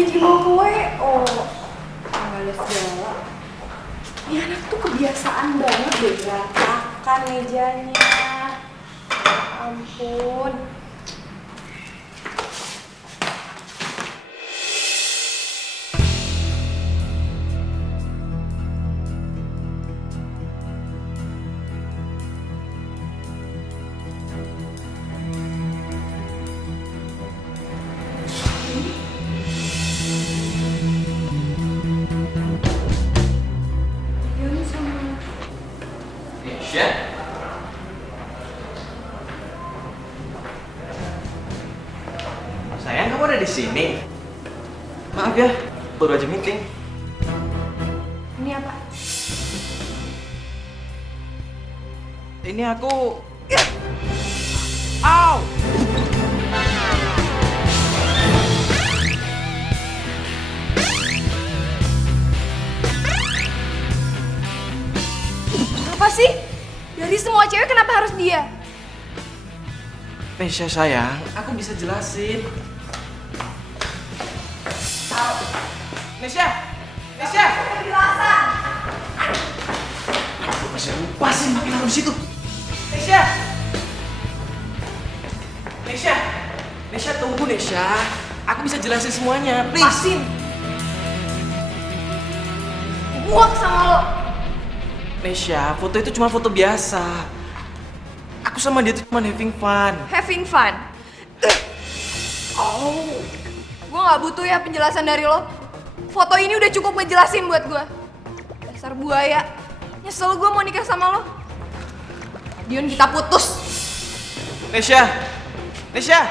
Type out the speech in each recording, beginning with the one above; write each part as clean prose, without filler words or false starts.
janji mau ke WO. Nggak ada segala. Ini anak tuh kebiasaan banget deh berantakan mejanya. Ya ampun. Ya. Sayang, kamu ada di sini. Maaf ya, baru aja meeting. Ini apa? Ini aku. Au! Apa sih? Dari semua cewek kenapa harus dia? Nesha sayang, aku bisa jelasin. Nesha! Nesha! Penjelasan. Aku masih lupa sih makin harus situ. Nesha! Nesha! Nesha tunggu Nesha. Aku bisa jelasin semuanya, please. Pasin. Muak sama lo. Nesha, foto itu cuma foto biasa. Aku sama dia tuh cuma having fun. Having fun. Oh. Gue gak butuh ya penjelasan dari lo. Foto ini udah cukup ngejelasin buat gue. Dasar buaya. Nyesel gue mau nikah sama lo. Dion, kita putus. Nesha! Nesha!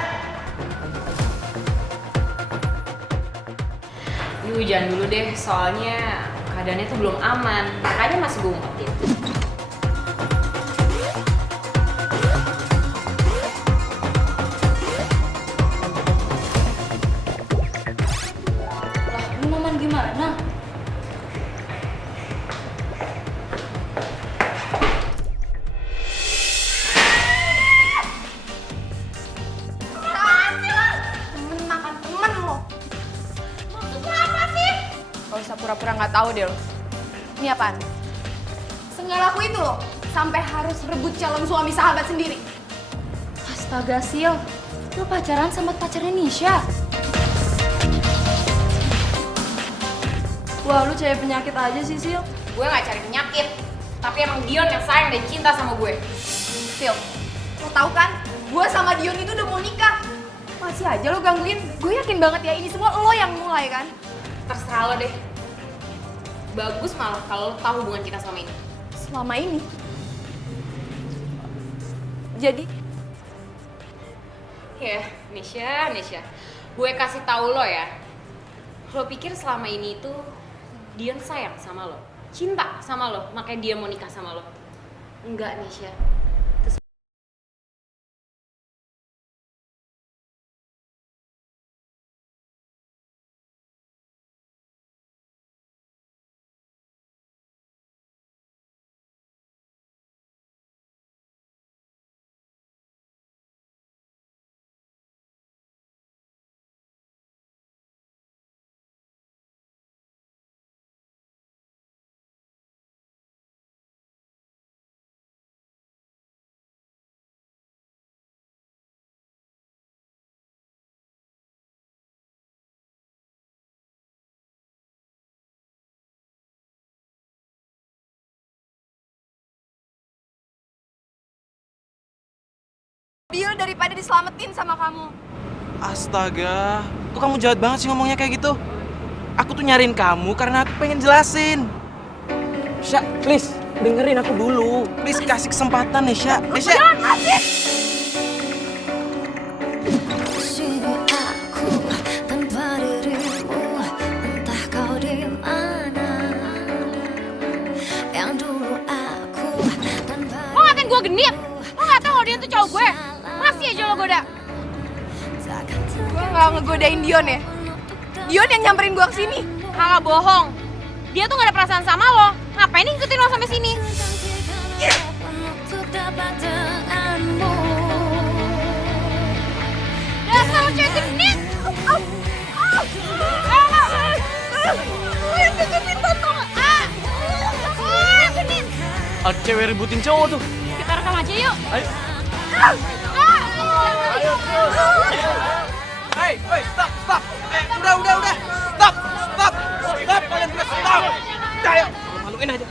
Lu jangan dulu deh, soalnya keadaannya tuh belum aman. Makanya masih gue umpetin. Lah, lu Maman gimana? Temen makan temen lo. Maksud lo apa sih? Gak usah pura-pura gak tahu deh lo. Ini apaan? Senggak laku itu lo. Sampai harus rebut calon suami sahabat sendiri. Astaga, Sil. Lu pacaran sama pacarnya Nisha? Wah, lu cewek penyakit aja sih, Sil. Gue gak cari penyakit, tapi emang Dion yang sayang dan cinta sama gue. Sil, lo tau kan? Gue sama Dion itu udah mau nikah. Masih aja lo gangguin. Gue yakin banget ya ini semua lo yang mulai kan? Terserah lo deh. Bagus malah kalau lo tahu hubungan kita selama ini. Selama ini. Jadi, Ya, Nisha. Gue kasih tahu lo ya. Lo pikir selama ini itu Dion sayang sama lo, cinta sama lo, makanya dia mau nikah sama lo. Enggak, Nisha. deal daripada diselamatin sama kamu. Astaga, kok kamu jahat banget sih ngomongnya kayak gitu? Aku tuh nyariin kamu karena aku pengen jelasin. Sya, please, dengerin aku dulu. Please, kasih kesempatan nih, Sya. Nesha. Jangan kasih! Sini aku tanpa dirimu, entah kau di mana. Yang dulu aku tanpa. Lo ngatain gue genit? Lo gak tau kalau dia tuh cowok gue? Masih aja lo goda? Gue gak ngegodain Dion ya? Dion yang nyamperin gue kesini. Kakak bohong. Dia tuh gak ada perasaan sama lo. Ngapain nih ngikutin lo sampai sini? Untuk dapat denganmu. Dasar lo cewek genit! bakal cewek ributin cowok tuh. Kita rekam aja yuk. Ayo. Hei, stop. Udah. Stop. Kalian berdua stop. Ayo, maluin aja.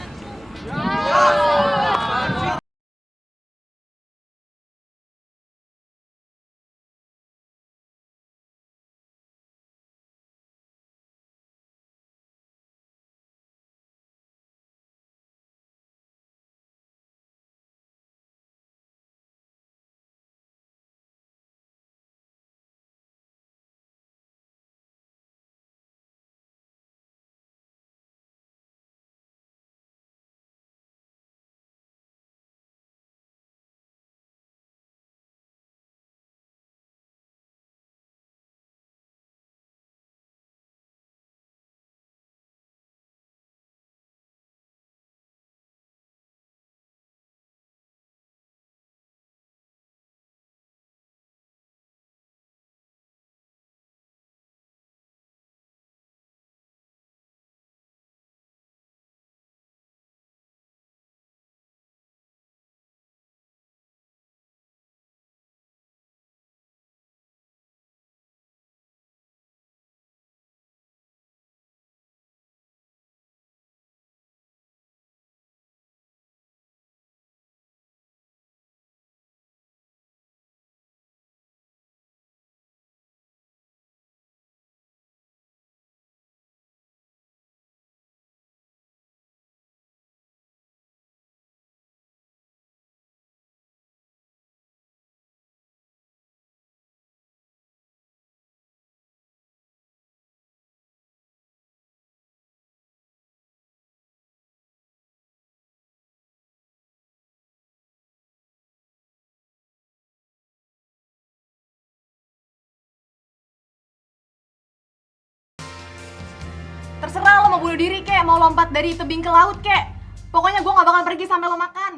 Terserah lo mau bunuh diri kek, mau lompat dari tebing ke laut kek. Pokoknya gue gak bakal pergi sampai lo makan.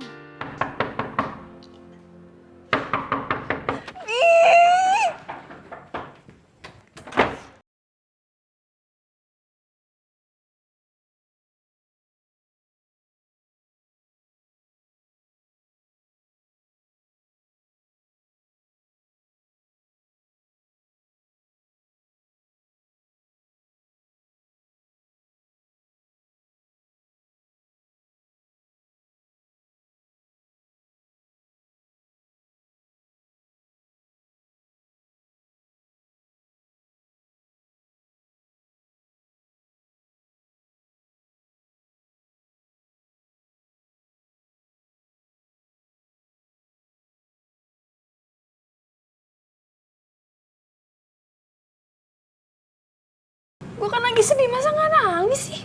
Gue kan lagi sedih, masa gak nangis sih?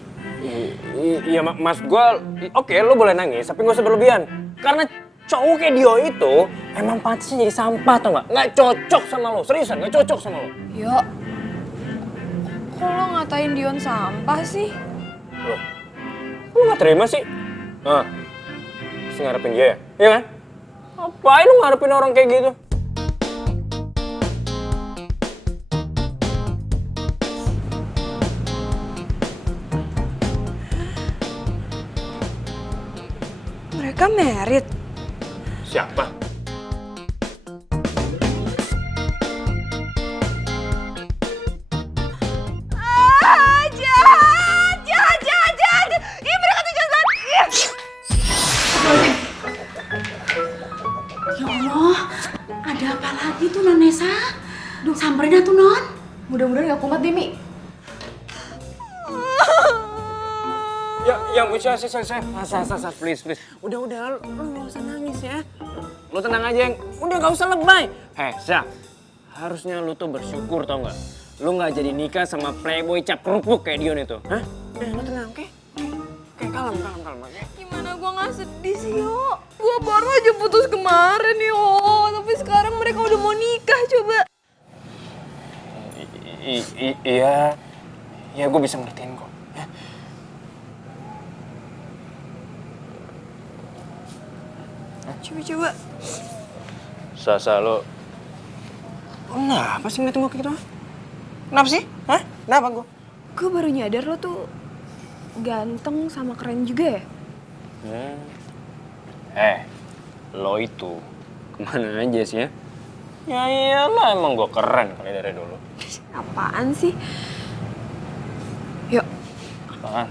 Iya, mas gue, oke lo boleh nangis, tapi gak usah berlebihan. Karena cowok kayak Dio itu emang pantasnya jadi sampah, tau gak? Gak cocok sama lo, seriusan gak cocok sama lo. Yo, kok lo ngatain Dion sampah sih? Lo gak terima sih? Nah, mesti ngarepin dia ya? Iya kan? Ngapain lo ngarepin orang kayak gitu? Mereka married. Siapa? Jahat. Ih, mereka tuh jahat. Ya Allah, ada apa lagi tuh Non Nesa? Duh, samperin atuh Non. Mudah-mudahan gak kumat deh, Mi. Ya, saya, please. Udah, lo gak usah nangis ya. Lo tenang aja, udah gak usah lebay. Syah, harusnya lo tuh bersyukur tau gak? Lo gak jadi nikah sama playboy cap kerupuk kayak Dion itu. Hah? Lo tenang, oke? Oke, kalem, oke? Gimana gua gak sedih sih, Yo? Gua baru aja putus kemarin, Yo. Tapi sekarang mereka udah mau nikah, coba. Iya, gue bisa ngertiin kok. Ya. Coba. Sasa, lo kenapa sih ngeliatin gue kayak gitu? Kenapa sih? Hah? Kenapa gue? Gue baru nyadar lo tuh ganteng sama keren juga ya? Lo itu kemana aja sih ya? Ya iyalah, emang gue keren kali dari dulu. Apaan sih? Yuk. Apaan?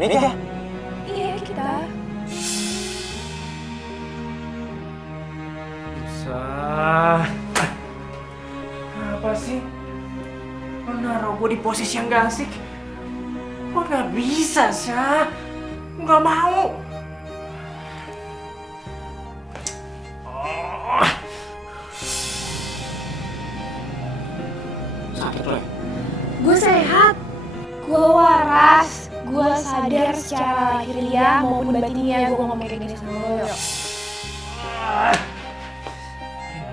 Nikah? Iya, kita. Bisa. Apa sih? Lo naruh gue di posisi yang gak asik. Lo gak bisa, Syah. Gue gak mau. Sakit lo ya? Gue sehat. Gue waras. Gue sadar secara lahiriah maupun batinnya gue ngomong kayak gini sama lo.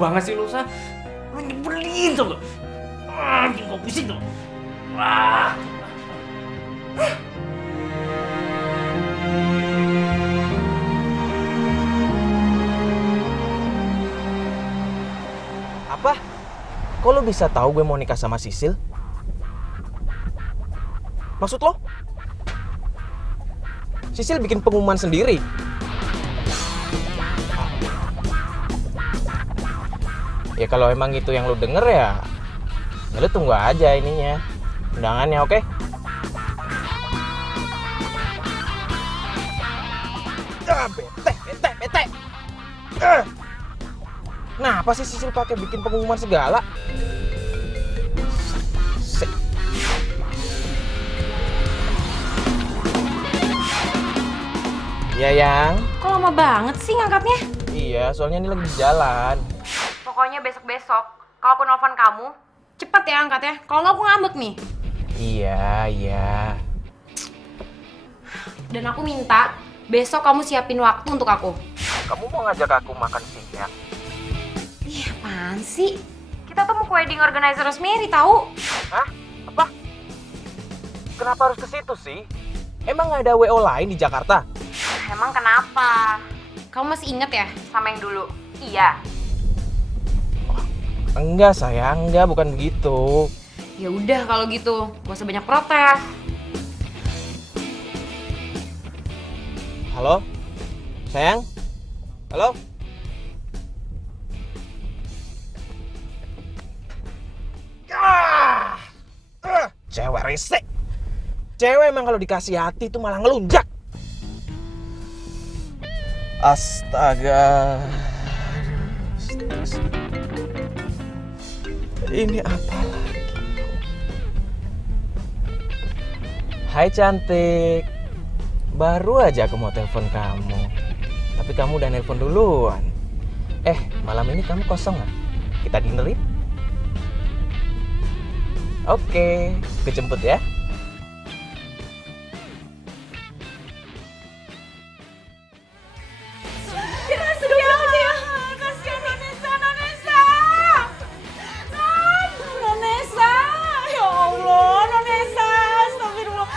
Banget sih lo, Syah. Lo nyebelin tuh. Bikin gue pusing tuh. Apa? Kok lo bisa tahu gue mau nikah sama Sisil? Maksud lo? Sisil bikin pengumuman sendiri. Ya kalau emang itu yang lo denger ya lo tunggu aja ininya, undangannya, oke? Bete. Kenapa sih Sisil pakai bikin pengumuman segala? Iya, Yang. Kok lama banget sih ngangkatnya? Iya, soalnya ini lagi di jalan. Pokoknya besok-besok, kalau aku nelfon kamu, cepet ya angkatnya. Kalau nggak aku ngambek nih. Iya. Dan aku minta besok kamu siapin waktu untuk aku. Kamu mau ngajak aku makan siang? Ih, apaan sih? Kita tuh mau ke wedding organizer Rosemary tahu? Hah? Apa? Kenapa harus ke situ sih? Emang nggak ada WO lain di Jakarta? Emang kenapa? Kamu masih inget ya sama yang dulu? Iya. Enggak sayang, enggak, bukan begitu. Ya udah kalau gitu, gak usah banyak protes. Halo? Sayang? Halo? Cewek resek. Cewek emang kalau dikasih hati tuh malah ngelunjak. Astaga. Ini apa lagi? Hai cantik. Baru aja aku mau telepon kamu. Tapi kamu udah nelpon duluan. Malam ini kamu kosong nggak? Kita dinner yuk? Oke, aku jemput ya. Nonesa, ya Allah, Nonesa, astagfirullah.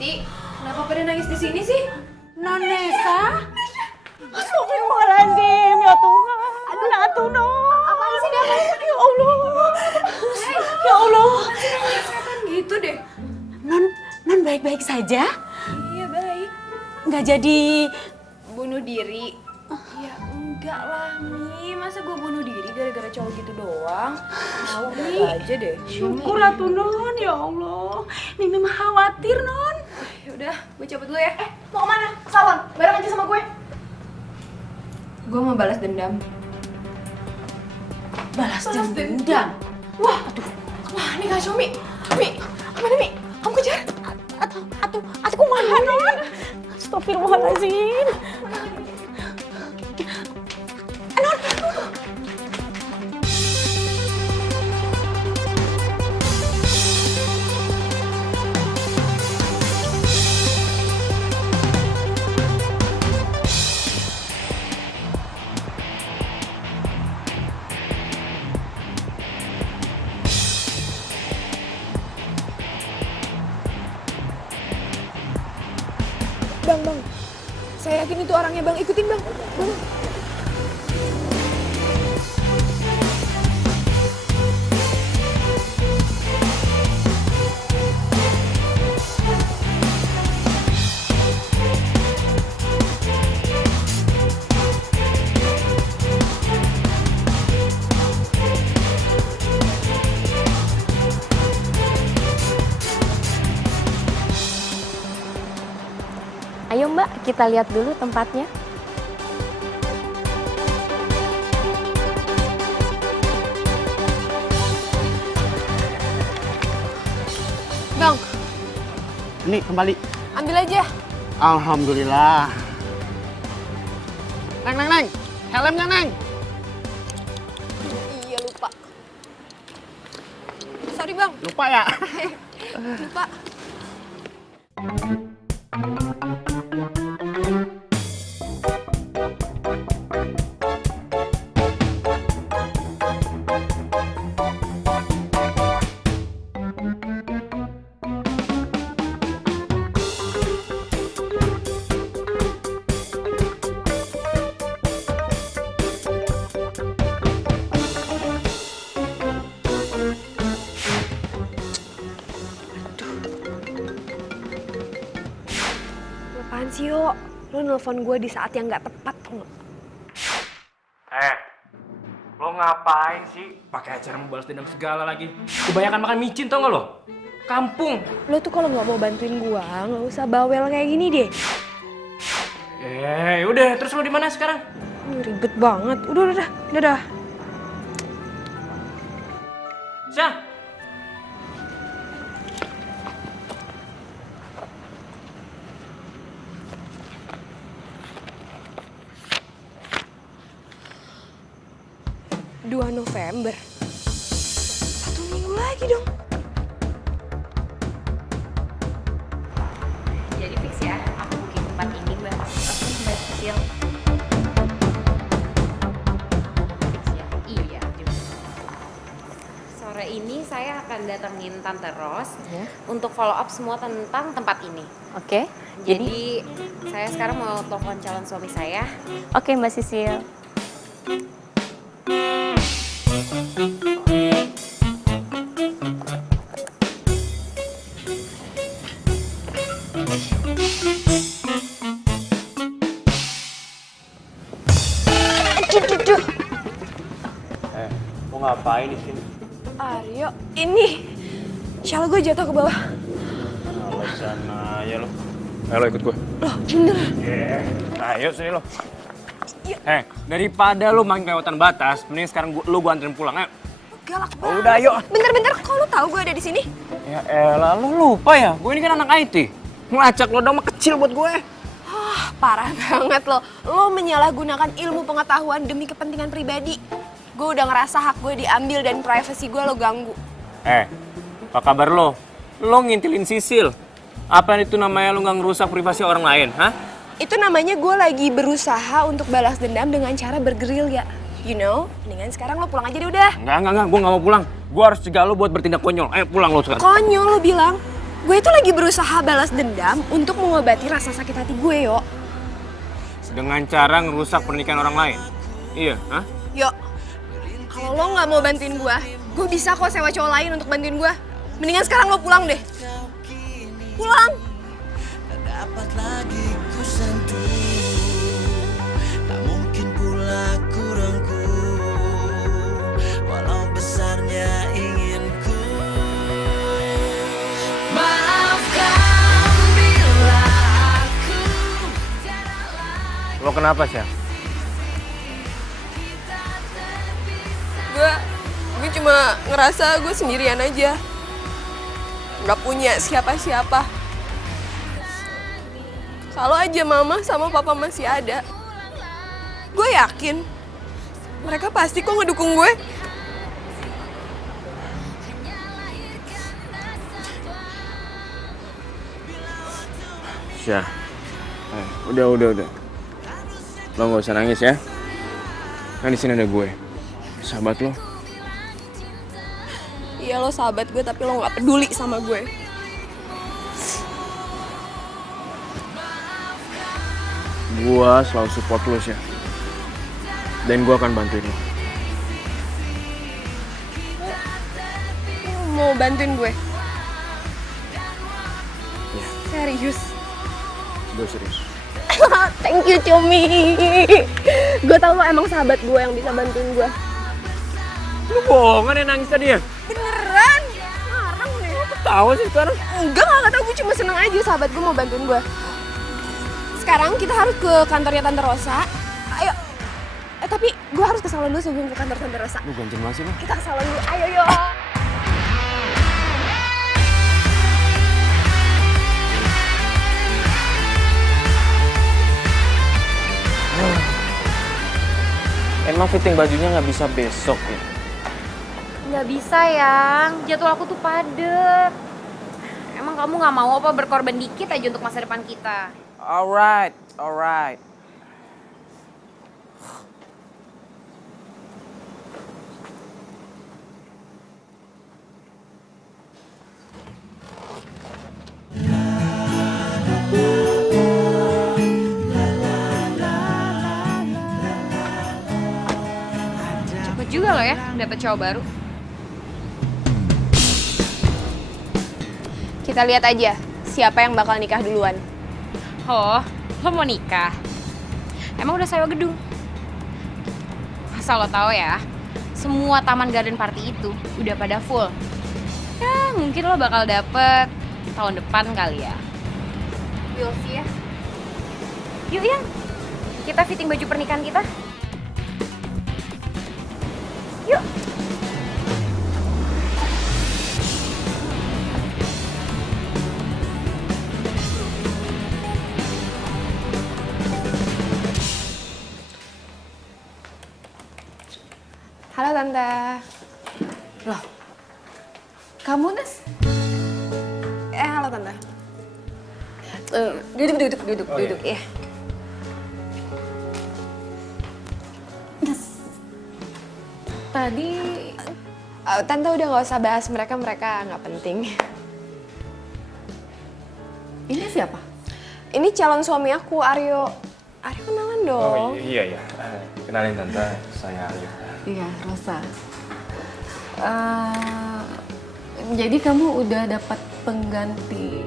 Ti, kenapa pada nangis di sini sih? Nonesa, astagfirullahaladzim, ya Tuhan. Aduh, no. Apaan sih dia? Ya Allah, ya Allah. Kan gitu deh. Non baik-baik saja? Iya baik. Nggak jadi Bunuh diri? Ya enggak lah Mi, masa gue bunuh diri gara-gara cowok gitu doang? Tahu aja deh. syukur atuh Non, ya Allah. Mimi mah khawatir Non. Yaudah, gue cabut dulu ya. Mau kemana? Salon, bareng aja sama gue. Gue mau balas dendam. Balas dendam. Wah, aduh. Wah, ini kacau Mi. Mi, kemana Mi? Kamu kejar? Atuh kumaha Non? Astagfirullahaladzim. Bang. Saya yakin itu orangnya Bang. Ikutin Bang. Bang. Ayo Mbak, kita lihat dulu tempatnya. Bang, Ini kembali. ambil aja. Alhamdulillah. Neng. Helmnya, Neng. Iya, lupa. Sorry Bang, Lupa ya? lupa. Apaan sih, Yo? Lo nelfon gue di saat yang gak tepat, tau gak? Lo ngapain sih? Pakai acara mau balas dendam segala lagi. Kebanyakan makan micin tau gak lo? Kampung. Lo tuh kalau gak mau bantuin gue, gak usah bawel kayak gini deh. Udah, terus lo di mana sekarang? Ribet banget. Udah. Syah. November. 1 minggu lagi dong. Jadi fix ya, aku booking tempat ini Mbak. Oke, Mbak Sisil. Fix ya? Iya juga. Sore ini saya akan datengin Tante Ros untuk follow up semua tentang tempat ini. Oke. Jadi saya sekarang mau telepon calon suami saya. Oke Mbak Sisil. Mau ngapain di sini? Aryo, ini shawl gue jatuh ke bawah. Sana ya lo. Ayo lo ikut gue. Loh, bener. Ayo sini lo. Daripada lo main kelewatan batas, mending sekarang lo gue anterin pulang, ayo. galak Oh, banget. udah, ayo. Bentar-bentar, kok lu tahu gue ada di sini? Ya elah, lu lupa ya? Gue ini kan anak IT. Ngelacak lo dong mah kecil buat gue. Parah banget lo. Lo menyalahgunakan ilmu pengetahuan demi kepentingan pribadi. Gue udah ngerasa hak gue diambil dan privasi gue lo ganggu. Apa kabar lo? Lo ngintilin Sisil. Apa itu namanya lo nggak ngerusak privasi orang lain, hah? Itu namanya gue lagi berusaha untuk balas dendam dengan cara bergerilya. You know, mendingan sekarang lo pulang aja deh udah. Enggak, gue nggak mau pulang. Gue harus cegah lo buat bertindak konyol. Ayo pulang lo sekarang. Konyol lo bilang. Gue itu lagi berusaha balas dendam untuk mengobati rasa sakit hati gue, yo. Dengan cara ngerusak pernikahan orang lain? Iya, hah? Yo, kalau lo nggak mau bantuin gue bisa kok sewa cowok lain untuk bantuin gue. Mendingan sekarang lo pulang deh. Pulang. Tak dapat lagi ku sentuh, tak mungkin pula ku rengkuh, walau besarnya inginku. Maafkan bila aku Lo kenapa sih? Gue cuma ngerasa gue sendirian aja. Gak punya siapa-siapa. Kalau aja mama sama papa masih ada, gue yakin mereka pasti kok ngedukung gue. Syah, udah. Lo nggak usah nangis ya. Kan di sini ada gue, sahabat lo. Iya lo sahabat gue tapi lo gak peduli sama gue. Gue selalu support lo, Syah. Dan gue akan bantuin lo. Lo mau bantuin gue? Iya. Serius? Gue serius. Thank you Cumi. Gue tau lo emang sahabat gue yang bisa bantuin gue. Lo bohongan ya nangis tadi ya? Beneran? Ngarang deh. Tahu sih sekarang. Enggak tau, gue cuma seneng aja sahabat gue mau bantuin gue. Sekarang kita harus ke kantornya Tante Rosa. Ayo. Tapi gue harus ke salon dulu sebelum ke kantor Tante Rosa. Lu ganjen banget sih lo. Kita ke salon dulu, ayo yuk. Emang fitting bajunya nggak bisa besok ya? Nggak bisa, Yang. Jadwal aku tuh padet. Emang kamu nggak mau apa berkorban dikit aja untuk masa depan kita? Alright. Cepet juga lo ya, dapet cowok baru. Kita lihat aja siapa yang bakal nikah duluan. Oh, lo mau nikah? Emang udah sewa gedung? Asal lo tahu ya, semua taman garden party itu udah pada full. Ya, mungkin lo bakal dapet tahun depan kali ya. We'll see ya. Yuk, Yang. Kita fitting baju pernikahan kita. Yuk. Halo Tante. Loh, kamu Nes? Halo Tante. Duduk. Ya. Nes, tadi Tante udah gak usah bahas mereka nggak penting. ini siapa? Ini calon suami aku, Aryo. Aryo kenalan dong. Iya. Kenalin tante, saya Aryo. Iya, Rosa. Jadi kamu udah dapat pengganti.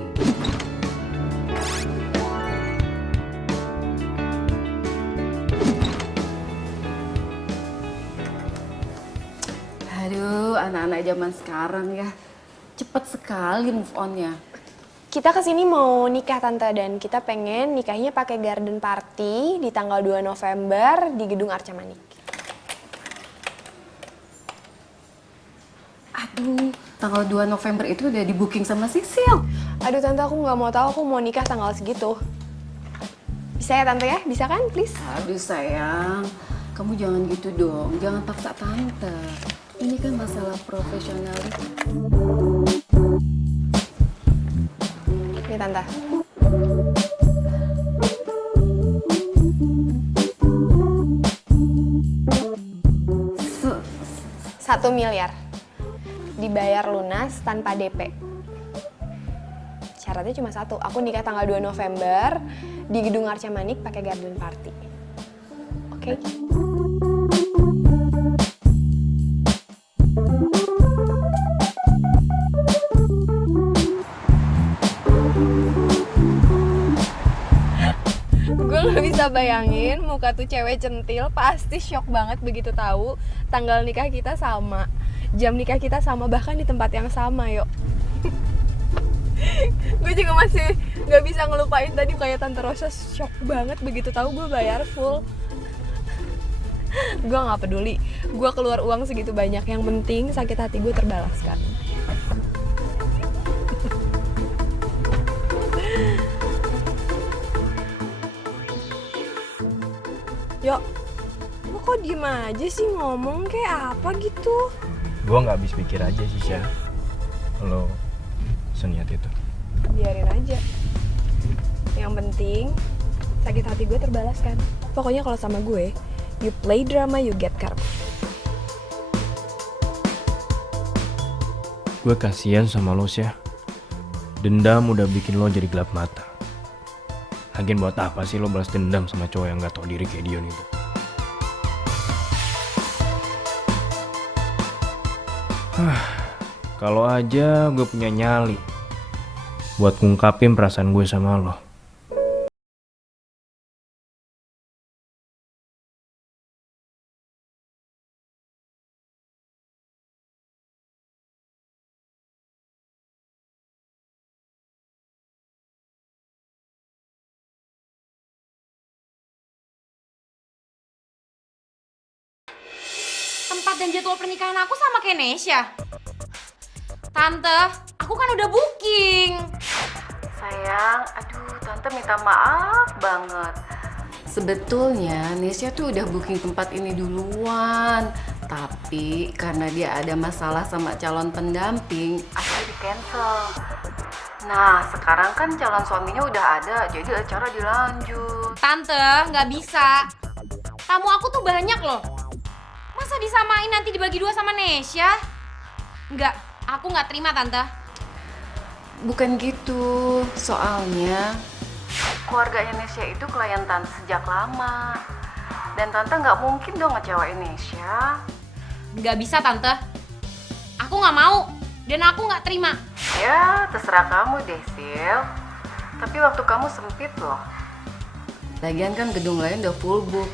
Aduh, anak-anak zaman sekarang ya. Cepet sekali move on-nya. Kita kesini mau nikah Tante dan kita pengen nikahnya pakai garden party di tanggal 2 November di Gedung Arca Manik. Tanggal 2 November itu udah di booking sama Sisil. Aduh tante, aku nggak mau tahu aku mau nikah tanggal segitu. Bisa ya tante ya? Bisa kan? Please. Aduh sayang, kamu jangan gitu dong. Jangan paksa tante. Ini kan masalah profesional. Nih tante. Satu miliar. Dibayar lunas tanpa DP. Syaratnya cuma satu, aku nikah tanggal 2 November di Gedung Arca Manik pakai garden party. Oke? Gue gak bisa bayangin muka tuh cewek centil pasti shock banget begitu tahu tanggal nikah kita sama, jam nikah kita sama, bahkan di tempat yang sama, yuk. Gue juga masih gak bisa ngelupain tadi kayak Tante Rosa shock banget begitu tahu gue bayar full. Gue gak peduli, gue keluar uang segitu banyak, yang penting sakit hati gue terbalaskan. Yuk, lo kok diem aja sih, ngomong kayak apa gitu? Gue nggak habis pikir aja sih, Syah. Lo seniat itu. Biarin aja. Yang penting sakit hati gue terbalaskan. Pokoknya kalau sama gue, you play drama, you get karma. Gue kasihan sama lo, Syah. Dendam udah bikin lo jadi gelap mata. Lagian buat apa sih lo balas dendam sama cowok yang gak tau diri kayak Dion itu? Kalau aja gue punya nyali buat ngungkapin perasaan gue sama lo. Tempat dan jadwal pernikahan aku sama kayak Nesya. Tante, aku kan udah booking. Sayang, aduh tante minta maaf banget. Sebetulnya Nesya tuh udah booking tempat ini duluan. Tapi karena dia ada masalah sama calon pendamping, akhirnya di cancel. Nah sekarang kan calon suaminya udah ada, jadi acara dilanjut. Tante, nggak bisa. Tamu aku tuh banyak loh. Masa disamain nanti dibagi dua sama Nesya? Nggak, aku nggak terima Tante. Bukan gitu, soalnya keluarganya Nesya itu klien tante sejak lama. Dan tante nggak mungkin dong ngecewain Nesya. Nggak bisa Tante. Aku nggak mau dan aku nggak terima. Ya, terserah kamu deh, Sil. Tapi waktu kamu sempit loh. Lagian kan gedung lain udah full book.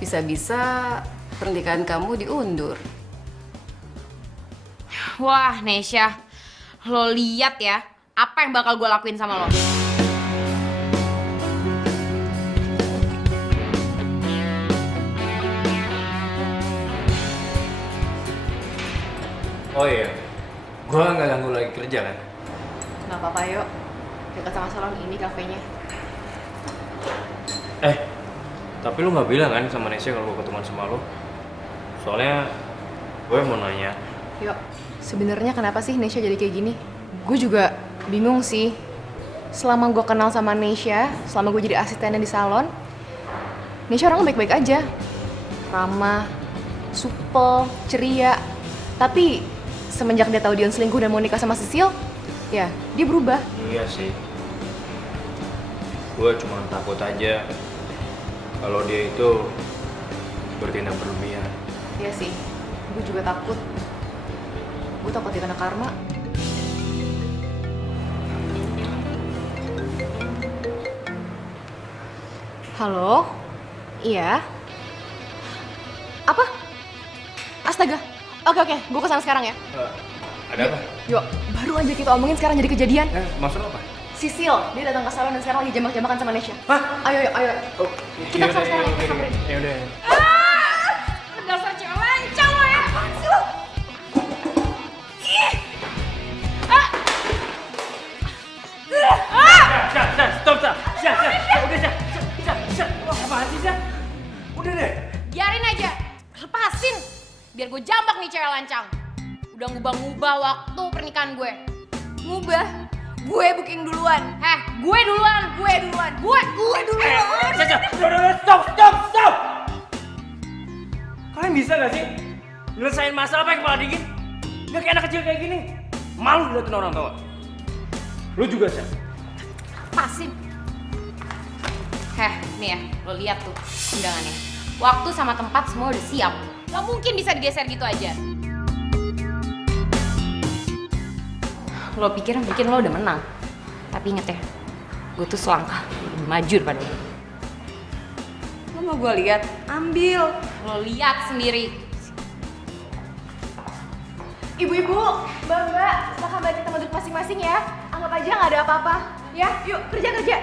Bisa-bisa pernikahan kamu diundur. Wah, Nesya. Lo lihat ya, apa yang bakal gue lakuin sama lo. Oh iya, gue nggak ganggu lagi kerja kan? Nggak apa-apa, yuk. Dekat sama salon ini kafenya. Tapi lu nggak bilang kan sama Nesya kalau gue ketemuan sama lo? Soalnya gue mau nanya. Yuk, sebenarnya kenapa sih Nesya jadi kayak gini? Gue juga bingung sih. Selama gue kenal sama Nesya, selama gue jadi asistennya di salon, Nesya orangnya baik-baik aja. Ramah, supel, ceria. Tapi semenjak dia tahu Dion selingkuh dan mau nikah sama Sisil, ya dia berubah. Iya sih. Gue cuma takut aja kalau dia itu bertindak berlebihan. Iya sih, gue juga takut. Gue takut dia kena karma. Halo? Iya? Apa? Astaga. Oke, gue kesana sekarang ya. Ada apa? Yuk, baru aja kita omongin sekarang jadi kejadian. Maksud apa? Sisil, dia datang ke salon dan sekarang lagi jambak-jambakan sama Nesya. Hah? Ayo. Kita kesana sekarang ya, kita samperin. Ya udah. Dasar cewek lancang lo ya. Apaan sih lo? dirancang. Udah ngubah-ngubah waktu pernikahan gue. Ngubah? Gue booking duluan. Gue duluan. Gue duluan. Stop! Kalian bisa gak sih nyelesain masalah pakai kepala dingin? Gak kayak anak kecil kayak gini. Malu diliatin orang tua. Lu juga, Sya. Pasin. Nih ya, lo lihat tuh undangannya. Waktu sama tempat semua udah siap. Gak mungkin bisa digeser gitu aja. Lo pikir lo udah menang. Tapi inget ya, gue tuh selangkah lebih maju daripada lo. Lo mau gue lihat? Ambil. Lo lihat sendiri. Ibu-ibu, mbak-mbak, silahkan balik tempat duduk masing-masing ya. Anggap aja nggak ada apa-apa. Ya, yuk kerja.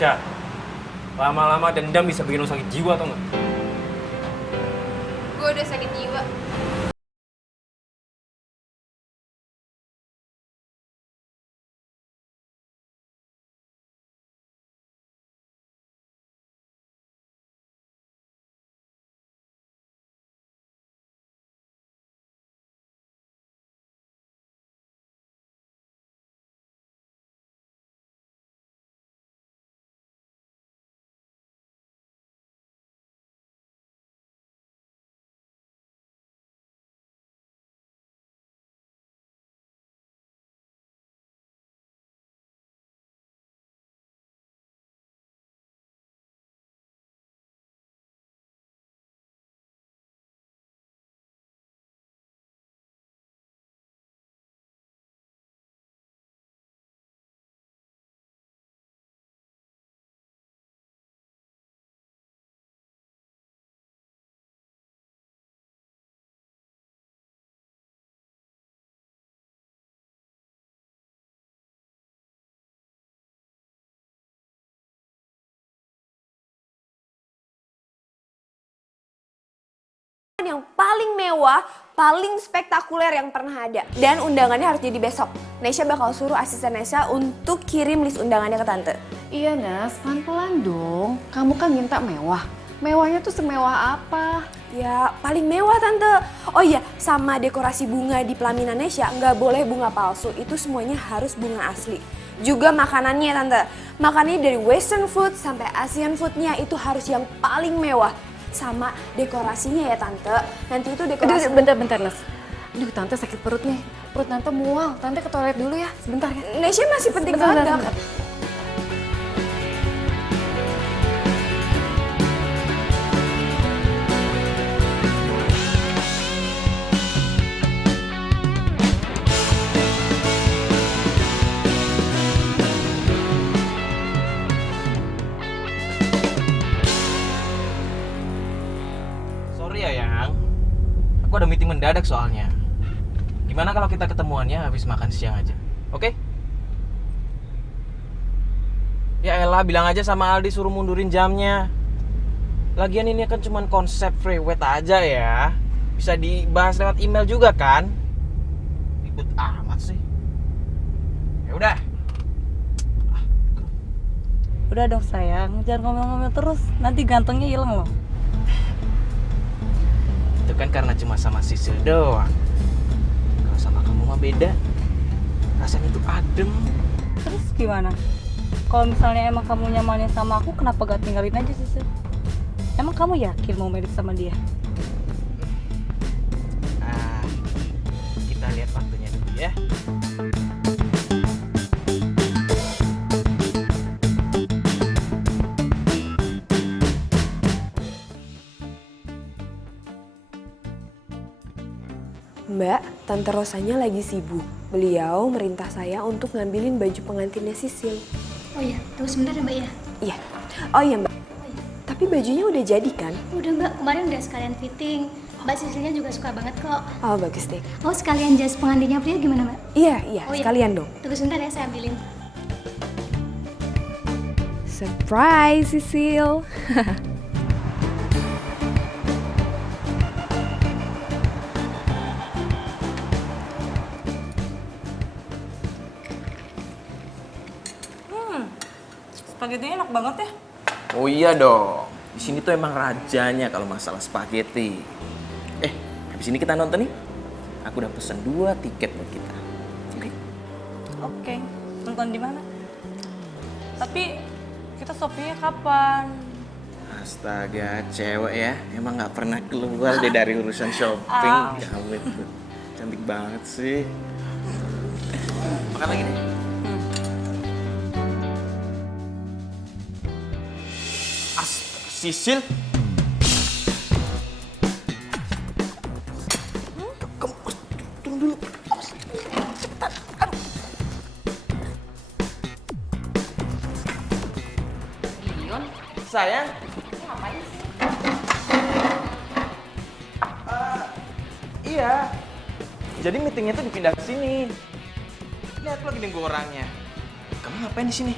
Sya, lama-lama dendam bisa bikin lu sakit jiwa tau gak? Gue udah sakit jiwa. Yang paling mewah, paling spektakuler yang pernah ada. Dan undangannya harus jadi besok. Nesha bakal suruh asisten Nesha untuk kirim list undangannya ke tante. Iya Nas, pelan-pelan dong. Kamu kan minta mewah. Mewahnya tuh semewah apa? Ya, paling mewah tante. Oh iya, sama dekorasi bunga di pelaminan Nesha, nggak boleh bunga palsu. Itu semuanya harus bunga asli. Juga makanannya tante. Makanannya dari western food sampai Asian foodnya itu harus yang paling mewah. Sama dekorasinya ya tante. Nanti itu dekorasi... Bentar Nas. Aduh tante sakit perut nih. Perut tante mual. Tante ke toilet dulu ya, sebentar ya. Nesha masih penting banget. Sorry ya, Yang. Aku ada meeting mendadak soalnya. Gimana kalau kita ketemuannya habis makan siang aja? Oke? Ya elah, bilang aja sama Aldi suruh mundurin jamnya. Lagian ini kan cuma konsep free weight aja ya. Bisa dibahas lewat email juga kan? Ribet amat sih. Ya udah. Udah dong sayang, jangan ngomel-ngomel terus. Nanti gantengnya hilang loh. Itu kan karena cuma sama Sisil doang. Kalau sama kamu mah beda. Rasanya tuh adem. Terus gimana? Kalau misalnya emang kamu nyamannya sama aku, kenapa gak tinggalin aja sih? Emang kamu yakin mau merit sama dia? Nah, kita lihat waktunya dulu ya. Mbak, Tante Rosanya lagi sibuk. Beliau merintah saya untuk ngambilin baju pengantinnya Sisil. Oh iya, tunggu sebentar ya Mbak ya. Iya. Oh iya Mbak. Tapi bajunya udah jadi kan? Udah Mbak, kemarin udah sekalian fitting. Mbak Sisilnya juga suka banget kok. Oh bagus deh. Oh sekalian jas pengantinnya pria gimana Mbak? Iya, Oh, iya. sekalian dong. Tunggu sebentar ya, saya ambilin. Surprise Sisil. Spaghetti enak banget ya. Oh iya dong. Di sini tuh emang rajanya kalau masalah spaghetti. Habis ini kita nonton nih. Aku udah pesen 2 tiket buat kita. Oke. Oke, nonton di mana? Tapi kita shoppingnya kapan? Astaga, cewek ya. Emang nggak pernah keluar deh dari urusan shopping. Kamu itu cantik banget sih. Makan lagi deh. Sisil. Kamu tunggu dulu. Cepetan. Aduh. Dion, Sayang. ngapain sih? Iya. Jadi meetingnya tuh dipindah ke sini. Lihat lagi nunggu orangnya. Kamu ngapain di sini?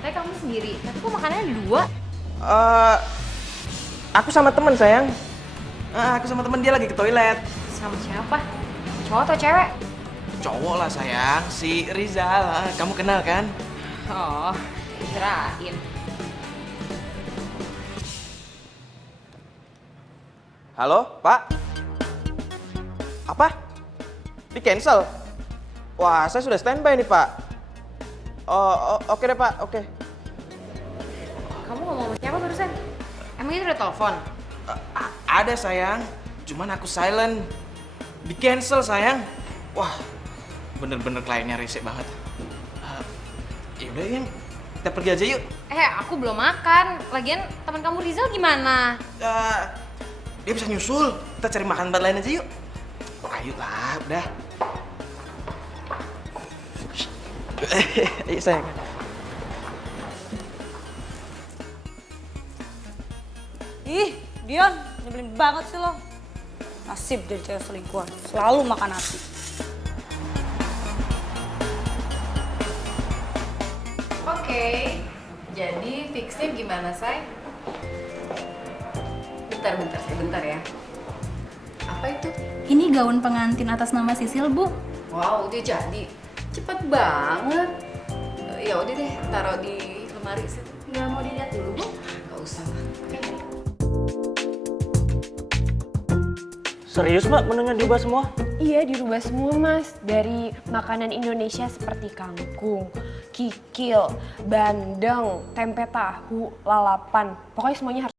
Tapi kamu sendiri, tapi kok makanannya ada 2? Aku sama temen sayang. Aku sama temen dia lagi ke toilet. Sama siapa? Cowok atau cewek? Cowok lah sayang, si Rizal. Kamu kenal kan? Oh, kirain. Halo, Pak? Apa? Di cancel? Wah, saya sudah standby nih, Pak. Oh, oke deh, Pak. Oke. Kamu ngomong sama siapa barusan? Emang itu udah telepon? Ada sayang, cuman aku silent. Di cancel sayang. Wah, bener-bener kliennya rese banget. Yaudah yang kita pergi aja yuk. Aku belum makan. Lagian teman kamu Rizal gimana? Dia bisa nyusul. Kita cari makan tempat lain aja yuk. Ayo lah, udah. Ayo sayang. Ih, Dion, nyebelin banget sih lo. Nasib jadi cewek selingkuhan, selalu makan nasi. Oke, jadi fixnya gimana, Say? Bentar ya. Apa itu? Ini gaun pengantin atas nama Sisil, Bu. Wow, udah jadi. Cepet banget. Ya udah deh, taruh di lemari situ. Nggak mau dilihat dulu, Bu? Gak usah lah. Serius mbak menunya diubah semua? Iya, dirubah semua mas. Dari makanan Indonesia seperti kangkung, kikil, bandeng, tempe tahu, lalapan. Pokoknya semuanya harus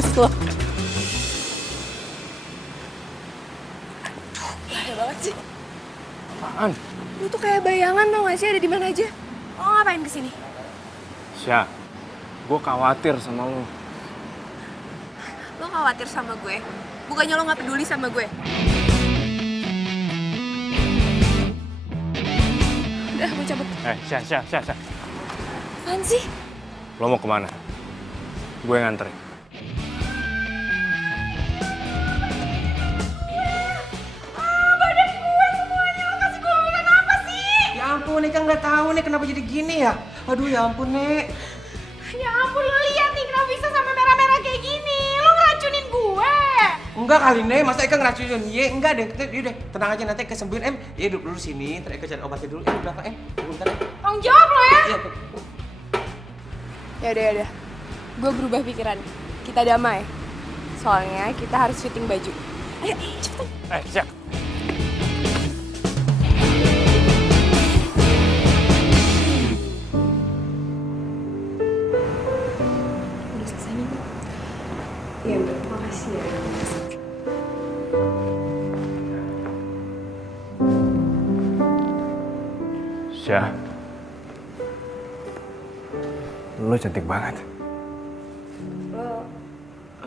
mampus lo. Bahaya banget sih. Apaan? Lu tuh kayak bayangan tau gak sih ada di mana aja? Lo ngapain kesini? Syah, gue khawatir sama lo. Lo khawatir sama gue? Bukannya lo gak peduli sama gue? Udah, gue cabut. Syah. Apaan sih? Lo mau kemana? Gue nganterin. Ya ampun, Nek nggak tahu nih kenapa jadi gini ya. Aduh ya ampun, Nek. Ya ampun, lo lihat nih kenapa bisa sampai merah-merah kayak gini. Lo ngeracunin gue. Enggak kali, Nek. Masa Eka ngeracunin? Ye, enggak deh. Yaudah, tenang aja nanti kesembuhin, Em. Ya duduk dulu sini, ntar Eka cari obatnya dulu. Di belakang, Em. Bentar, Em. Tanggung jawab lo ya. Iya, Yaudah. Gue berubah pikiran. Kita damai. Soalnya kita harus fitting baju. Ayo, cepetan. Syah. Udah selesai nih. Iya, makasih ya. Syah. Lo cantik banget.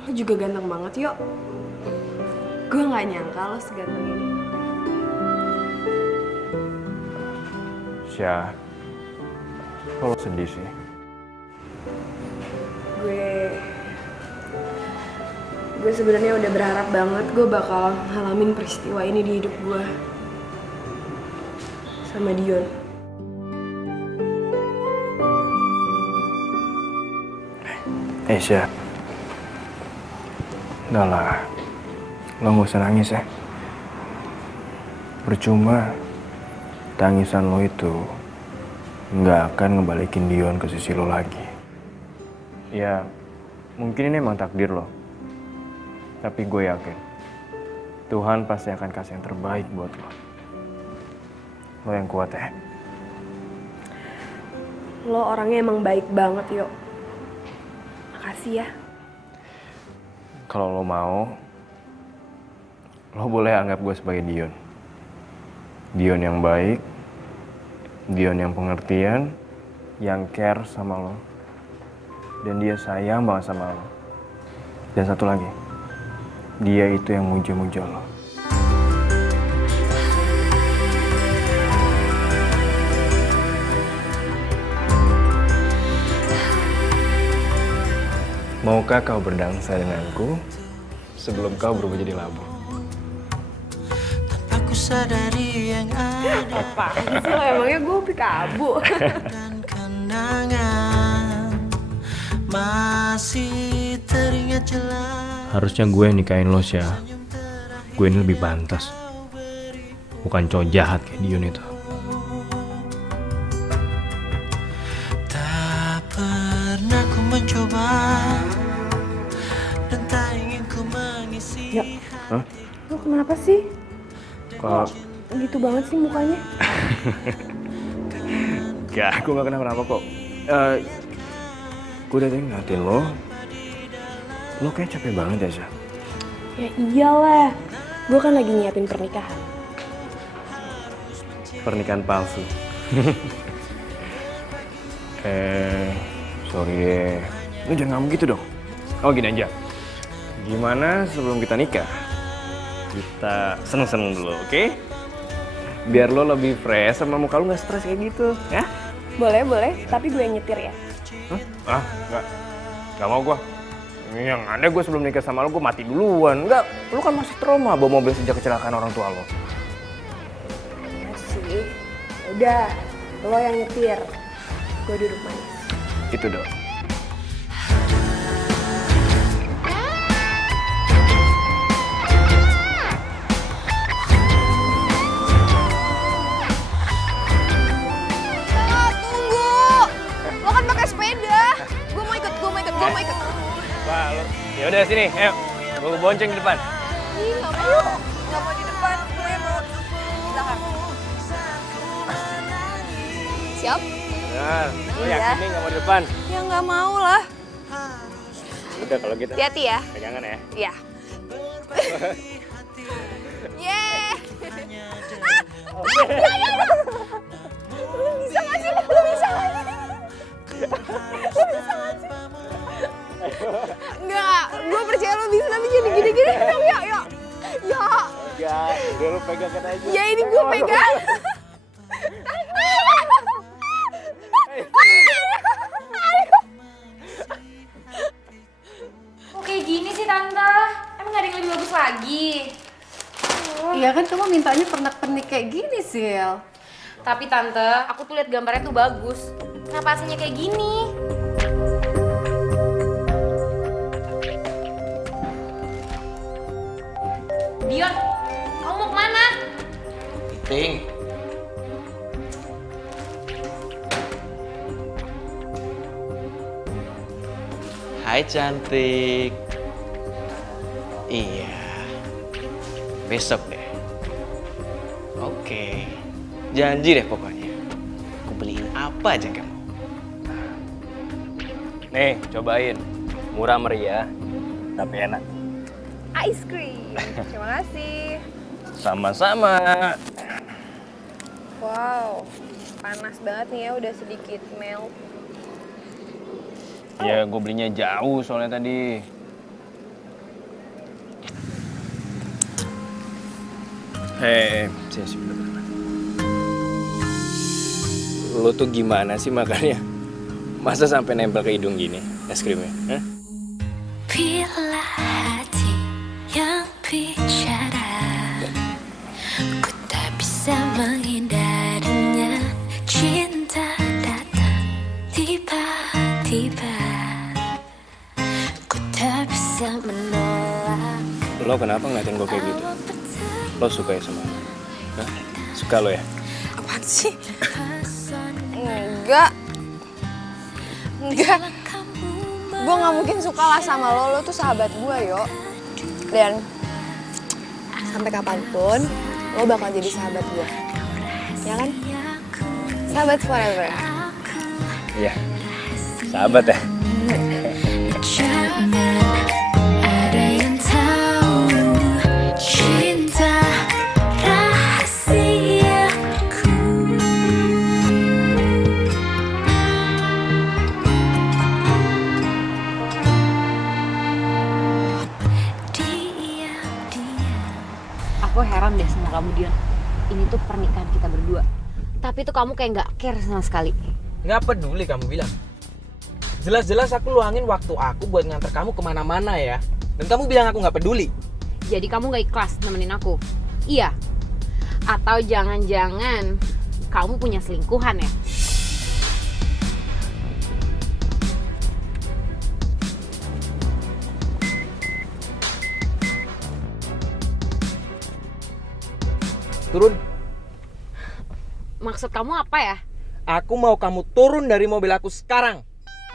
Lo juga ganteng banget, Yok. Gue gak nyangka lo seganteng ini. Syah, kok lo sedih sih? Gue sebenarnya udah berharap banget gue bakal ngalamin peristiwa ini di hidup gue. Sama Dion. Syah. Udah lah, lo gak usah nangis ya. Percuma, tangisan lo itu nggak akan ngebalikin Dion ke sisi lo lagi. Ya, mungkin ini emang takdir lo. Tapi gue yakin, Tuhan pasti akan kasih yang terbaik buat lo. Lo yang kuat ya. Lo orangnya emang baik banget, Yok. Makasih ya. Kalau lo mau, lo boleh anggap gue sebagai Dion. Dion yang baik, Dion yang pengertian, yang care sama lo. Dan dia sayang banget sama lo. Dan satu lagi, dia itu yang muja-muja lo. Maukah kau berdansa denganku sebelum kau berubah jadi labu? Tanpa ku sadari yang ada Apaan sih lo, emangnya gue pikabu? dan kenangan masih teringat jelas. Harusnya gue yang nikahin lo, Syah. Gue ini lebih pantas. Bukan cowok jahat kayak Dion itu. Tak pernah ku mencoba dan tak ingin ku mengisi. Ya. Hah? Lo kenapa sih? Kok? Gitu banget sih mukanya. Gak, gue gak kenapa-napa kok. Gue udah tadi ngeliatin lo. Lo kayak capek banget ya, Syah. Ya iyalah. Gue kan lagi nyiapin pernikahan. Pernikahan palsu. Sorry deh. Lo jangan ngomong gitu dong. Oh gini aja. Gimana sebelum kita nikah? Kita seneng-seneng dulu, oke? Biar lo lebih fresh sama muka lo gak stres kayak gitu, ya? Boleh. Tapi gue yang nyetir ya. Hah? Gak mau gue. Yang ada gue sebelum nikah sama lo, gue mati duluan. Enggak, lo kan masih trauma bawa mobil sejak kecelakaan orang tua lo. Ya sih. Udah, lo yang nyetir. Gue duduk manis. Itu dong. Ya udah sini, ayo. Gue bonceng di depan. Ih, nggak mau di depan. Gue mau di belakang. Siap? Benar, lo yakin nih gak mau di depan? Ya nggak mau lah. Udah kalau gitu. Hati-hati ya. Pegangan ya. Iya. Yeay. Lu bisa gak sih? Lu bisa gak sih? Enggak, gue percaya lu bisa, tapi jadi gini-gini. Ya. Enggak, udah lu pegangkan aja. Ya ini gue pegang. Kok kayak gini sih Tante? Emang gak ada yang lebih bagus lagi? Iya kan kamu mintanya pernak-pernik kayak gini, Sil. Tapi Tante, aku tuh lihat gambarnya tuh bagus. Kenapa aslinya kayak gini? Dion, kamu mau kemana? Ting. Hai cantik. Iya. Besok deh. Oke. Janji deh pokoknya. Aku beliin apa aja kamu. Nih, cobain. Murah meriah, tapi enak. Ice cream. Terima kasih. Sama-sama. Wow, panas banget nih ya, udah sedikit melt. Ya, gue belinya jauh soalnya tadi. Hei, sini. Lo tuh gimana sih makannya? Masa sampai nempel ke hidung gini es krimnya? Hah? Bila hati yang bicara, ku tak bisa menghindarinya. Cinta datang tiba-tiba, ku tak bisa menolak. Lo kenapa ngeliatin gue kayak gitu? Lo suka ya sama lo? Hah? Suka lo ya? Apaan sih? Enggak. Gue gak mungkin suka lah sama lo tuh sahabat gue, Yo. Dan sampai kapanpun, lo bakal jadi sahabat gue. Ya kan? Sahabat forever. Iya, sahabat ya? Jangan ada yang tahu cinta rahasiaku. Aku heran deh sama kamu, Dion. Ini tuh pernikahan kita berdua. Tapi tuh kamu kayak nggak care sama sekali. Nggak peduli kamu bilang. Jelas-jelas aku luangin waktu aku buat nganter kamu kemana-mana ya. Dan kamu bilang aku nggak peduli. Jadi kamu nggak ikhlas nemenin aku? Iya? Atau jangan-jangan kamu punya selingkuhan ya? Turun. Maksud kamu apa ya? Aku mau kamu turun dari mobil aku sekarang.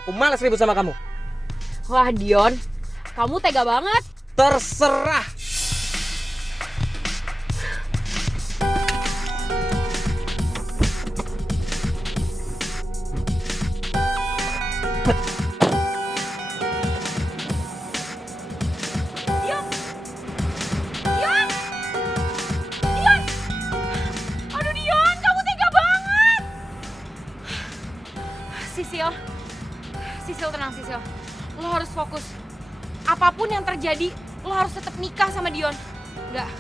Aku malas ribut sama kamu. Wah Dion, kamu tega banget. Terserah. Aduh Dion, kamu tega banget. Sisil tenang Sisil. Lo harus fokus. Apapun yang terjadi, lo harus tetap nikah sama Dion. Enggak.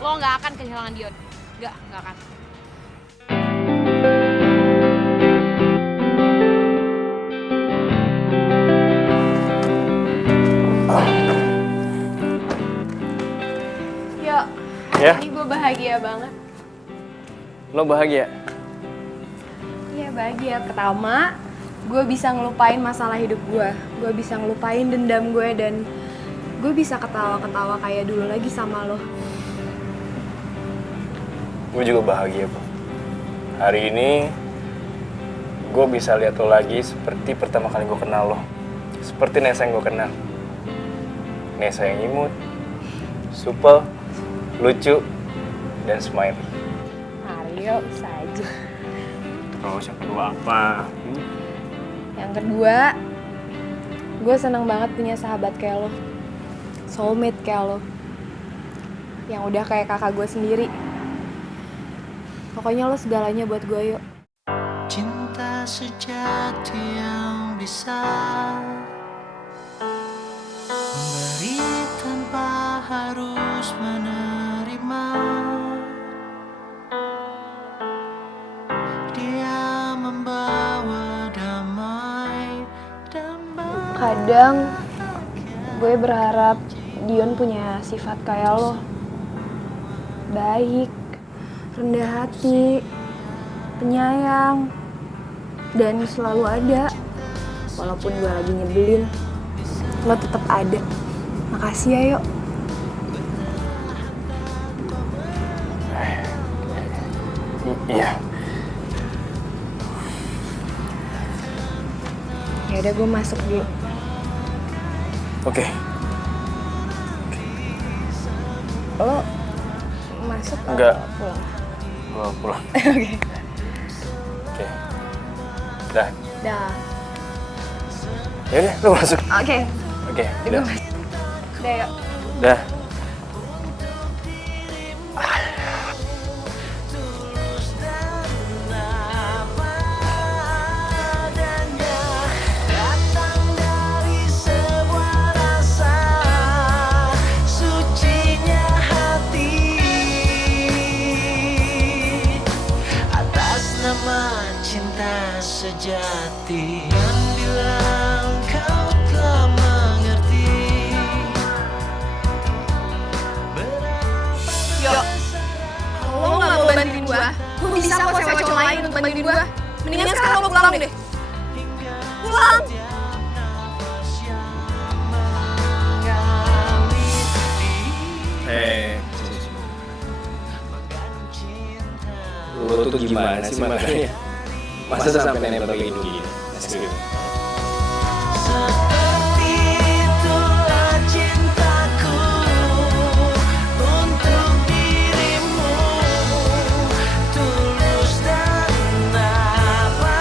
Lo nggak akan kehilangan Dion. Nggak akan. Yo, Ya? ini gue bahagia banget. Lo bahagia? Iya bahagia. Pertama, gue bisa ngelupain masalah hidup gue. Gue bisa ngelupain dendam gue dan gue bisa ketawa-ketawa kayak dulu lagi sama lo. Gue juga bahagia, Pak. Hari ini gue bisa lihat lo lagi seperti pertama kali gue kenal lo. Seperti Nesa yang gue kenal. Nesa yang imut, supel, lucu, dan smiley. Ayo, bisa aja. Terus yang kedua apa? Yang kedua, Gue seneng banget punya sahabat kayak lo. Soulmate kayak lo. Yang udah kayak kakak gue sendiri. Pokoknya lo segalanya buat gue, yuk. Cinta sejati yang bisa memberi tanpa harus menerima. Dia membawa damai dan Kadang gue berharap Dion punya sifat kayak lo. Baik, rendah hati, penyayang, dan selalu ada. Walaupun gue lagi nyebelin, lo tetap ada. Makasih ya, yuk. Iya. Ya udah, gue masuk dulu. Oke. Lo masuk atau Enggak. pulang? Gua pulang. Oke. Oke. Dah. Dah. Ya udah, lu masuk. Oke. Oke. Gue Dah. masuk. Udah, yuk. Dah. datang dari sebuah rasa sucinya hati atas nama cinta sejati. Dan bila kau telah mengerti Yuk. Kalau lo gak mau bantuin gue bisa kok sewa cowok lain untuk bantuin gue. Mendingan sekarang lo pulang deh. Pulang! Lu tuh gimana sih makanya? Masa sampai nempel kayak gini? Serius. seperti itulah cintaku untuk dirimu, tulus dan apa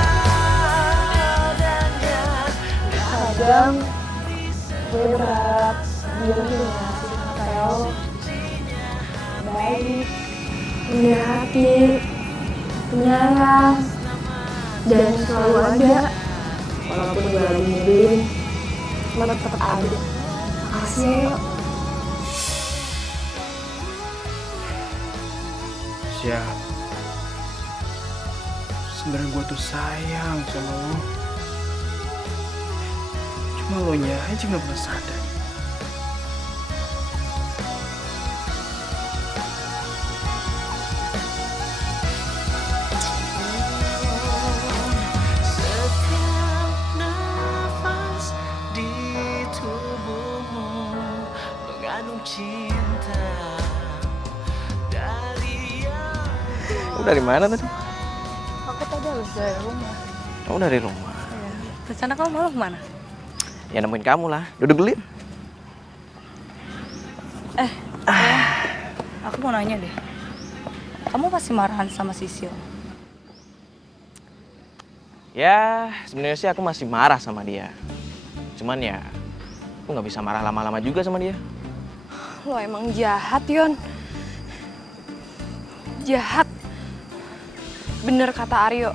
adanya. Kadang gue berharap dia punya sifat kayak lo. Baik, rendah hati, penyayang, dan selalu ada. Walaupun gue lagi nyebelin, lo tetap ada. Makasih ya, yuk. Siap. Sebenarnya gue tuh sayang sama lo. Cuma lo nya aja gak pernah sadar. Setiap nafas di tubuhmu mengandung cinta dari yang Kamu dari mana tadi? Aku tadi habis dari rumah. Kamu dari rumah. Iya. Rencana kamu malam kemana? Ya nemuin kamu lah. Duduk dulu. Yuk. Aku mau nanya deh. Kamu pasti marahan sama Sisil? Ya, sebenarnya sih aku masih marah sama dia. Cuman ya, aku nggak bisa marah lama-lama juga sama dia. Lo emang jahat, Yon. Jahat. Bener kata Aryo.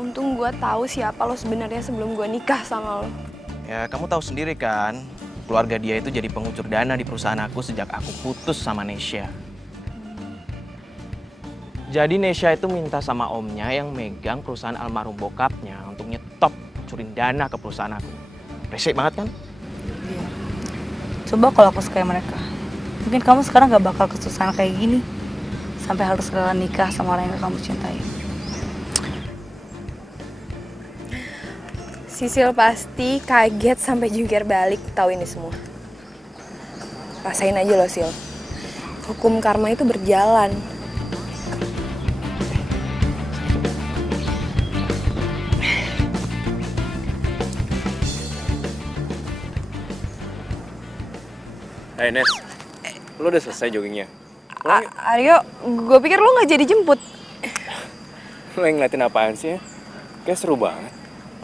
Untung gue tahu siapa lo sebenarnya sebelum gue nikah sama lo. Ya, kamu tahu sendiri kan, keluarga dia itu jadi pengucur dana di perusahaan aku sejak aku putus sama Nesya. Jadi Nesya itu minta sama omnya yang megang perusahaan almarhum bokapnya untuk nyetop curin dana ke perusahaan aku. Resik banget kan? Iya. Coba kalau aku kayak mereka, mungkin kamu sekarang gak bakal kesusahan kayak gini. Sampai harus rela nikah sama orang yang kamu cintai. Sisil pasti kaget sampai jungkir balik tahu ini semua. Rasain aja lo, Sil. Hukum karma itu berjalan. Hai Nes, lo udah selesai joggingnya? Aryo, gue pikir lo nggak jadi jemput. Lo yang ngeliatin apaan sih ya? Kayak seru banget.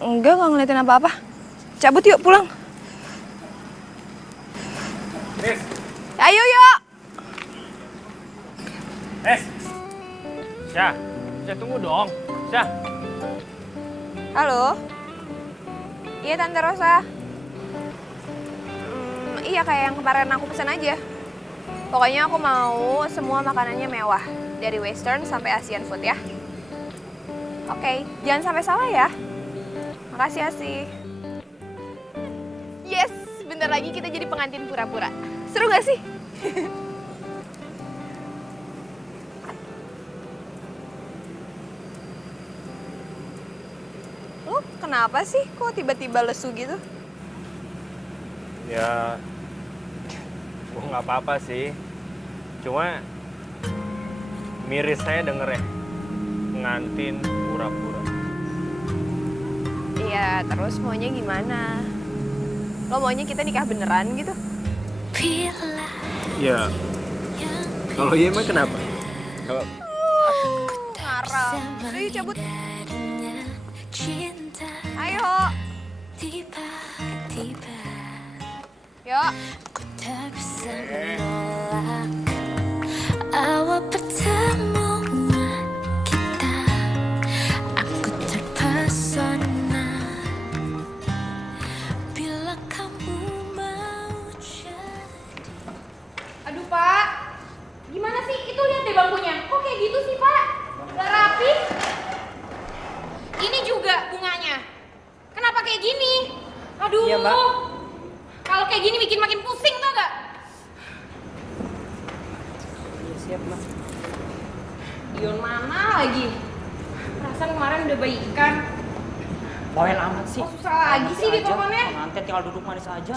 Enggak ngeliatin apa-apa. Cabut yuk, pulang. Nis. Ayo yuk. Syah, tunggu dong. Syah. Halo. Iya Tante Rosa. Iya kayak yang kemarin aku pesan aja. Pokoknya aku mau semua makanannya mewah. Dari western sampai Asian food ya. Oke, jangan sampai salah ya. Makasih Asih. Yes, bentar lagi kita jadi pengantin pura-pura. Seru gak sih? Lu kenapa sih? Kok tiba-tiba lesu gitu? Ya, gue nggak apa-apa sih. Cuma miris saya denger ya, pengantin pura-pura. Iya, terus maunya gimana? Lo maunya kita nikah beneran gitu? Bila Ya, kalau iya emang kenapa? Kalau Ngarang. Udah yuk cabut. darinya cinta Ayo. tiba-tiba Yuk. ku tak bisa menolak awal pertemuan kita. Aku terpesona bila kamu mau jadi. Aduh Pak, gimana sih? Itu lihat deh bangkunya. Kok kayak gitu sih Pak? Gak rapi. Ini juga bunganya. Kenapa kayak gini? Aduh. Iya, Mbak. Kalau kayak gini bikin makin pusing tau gak? Iya siap Mas. Dion mana lagi? Perasaan kemarin udah baikan. Bawel amat sih. Kok susah lagi sih di teleponnya? Pengantin tinggal duduk manis aja.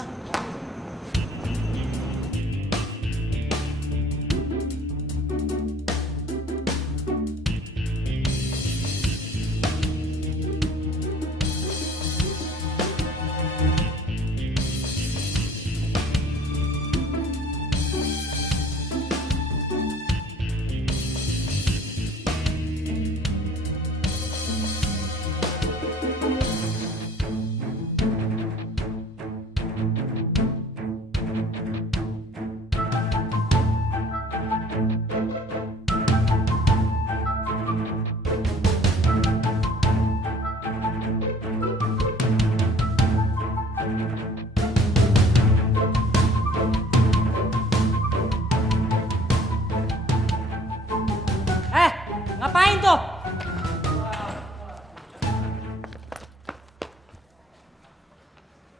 Ngapain tuh?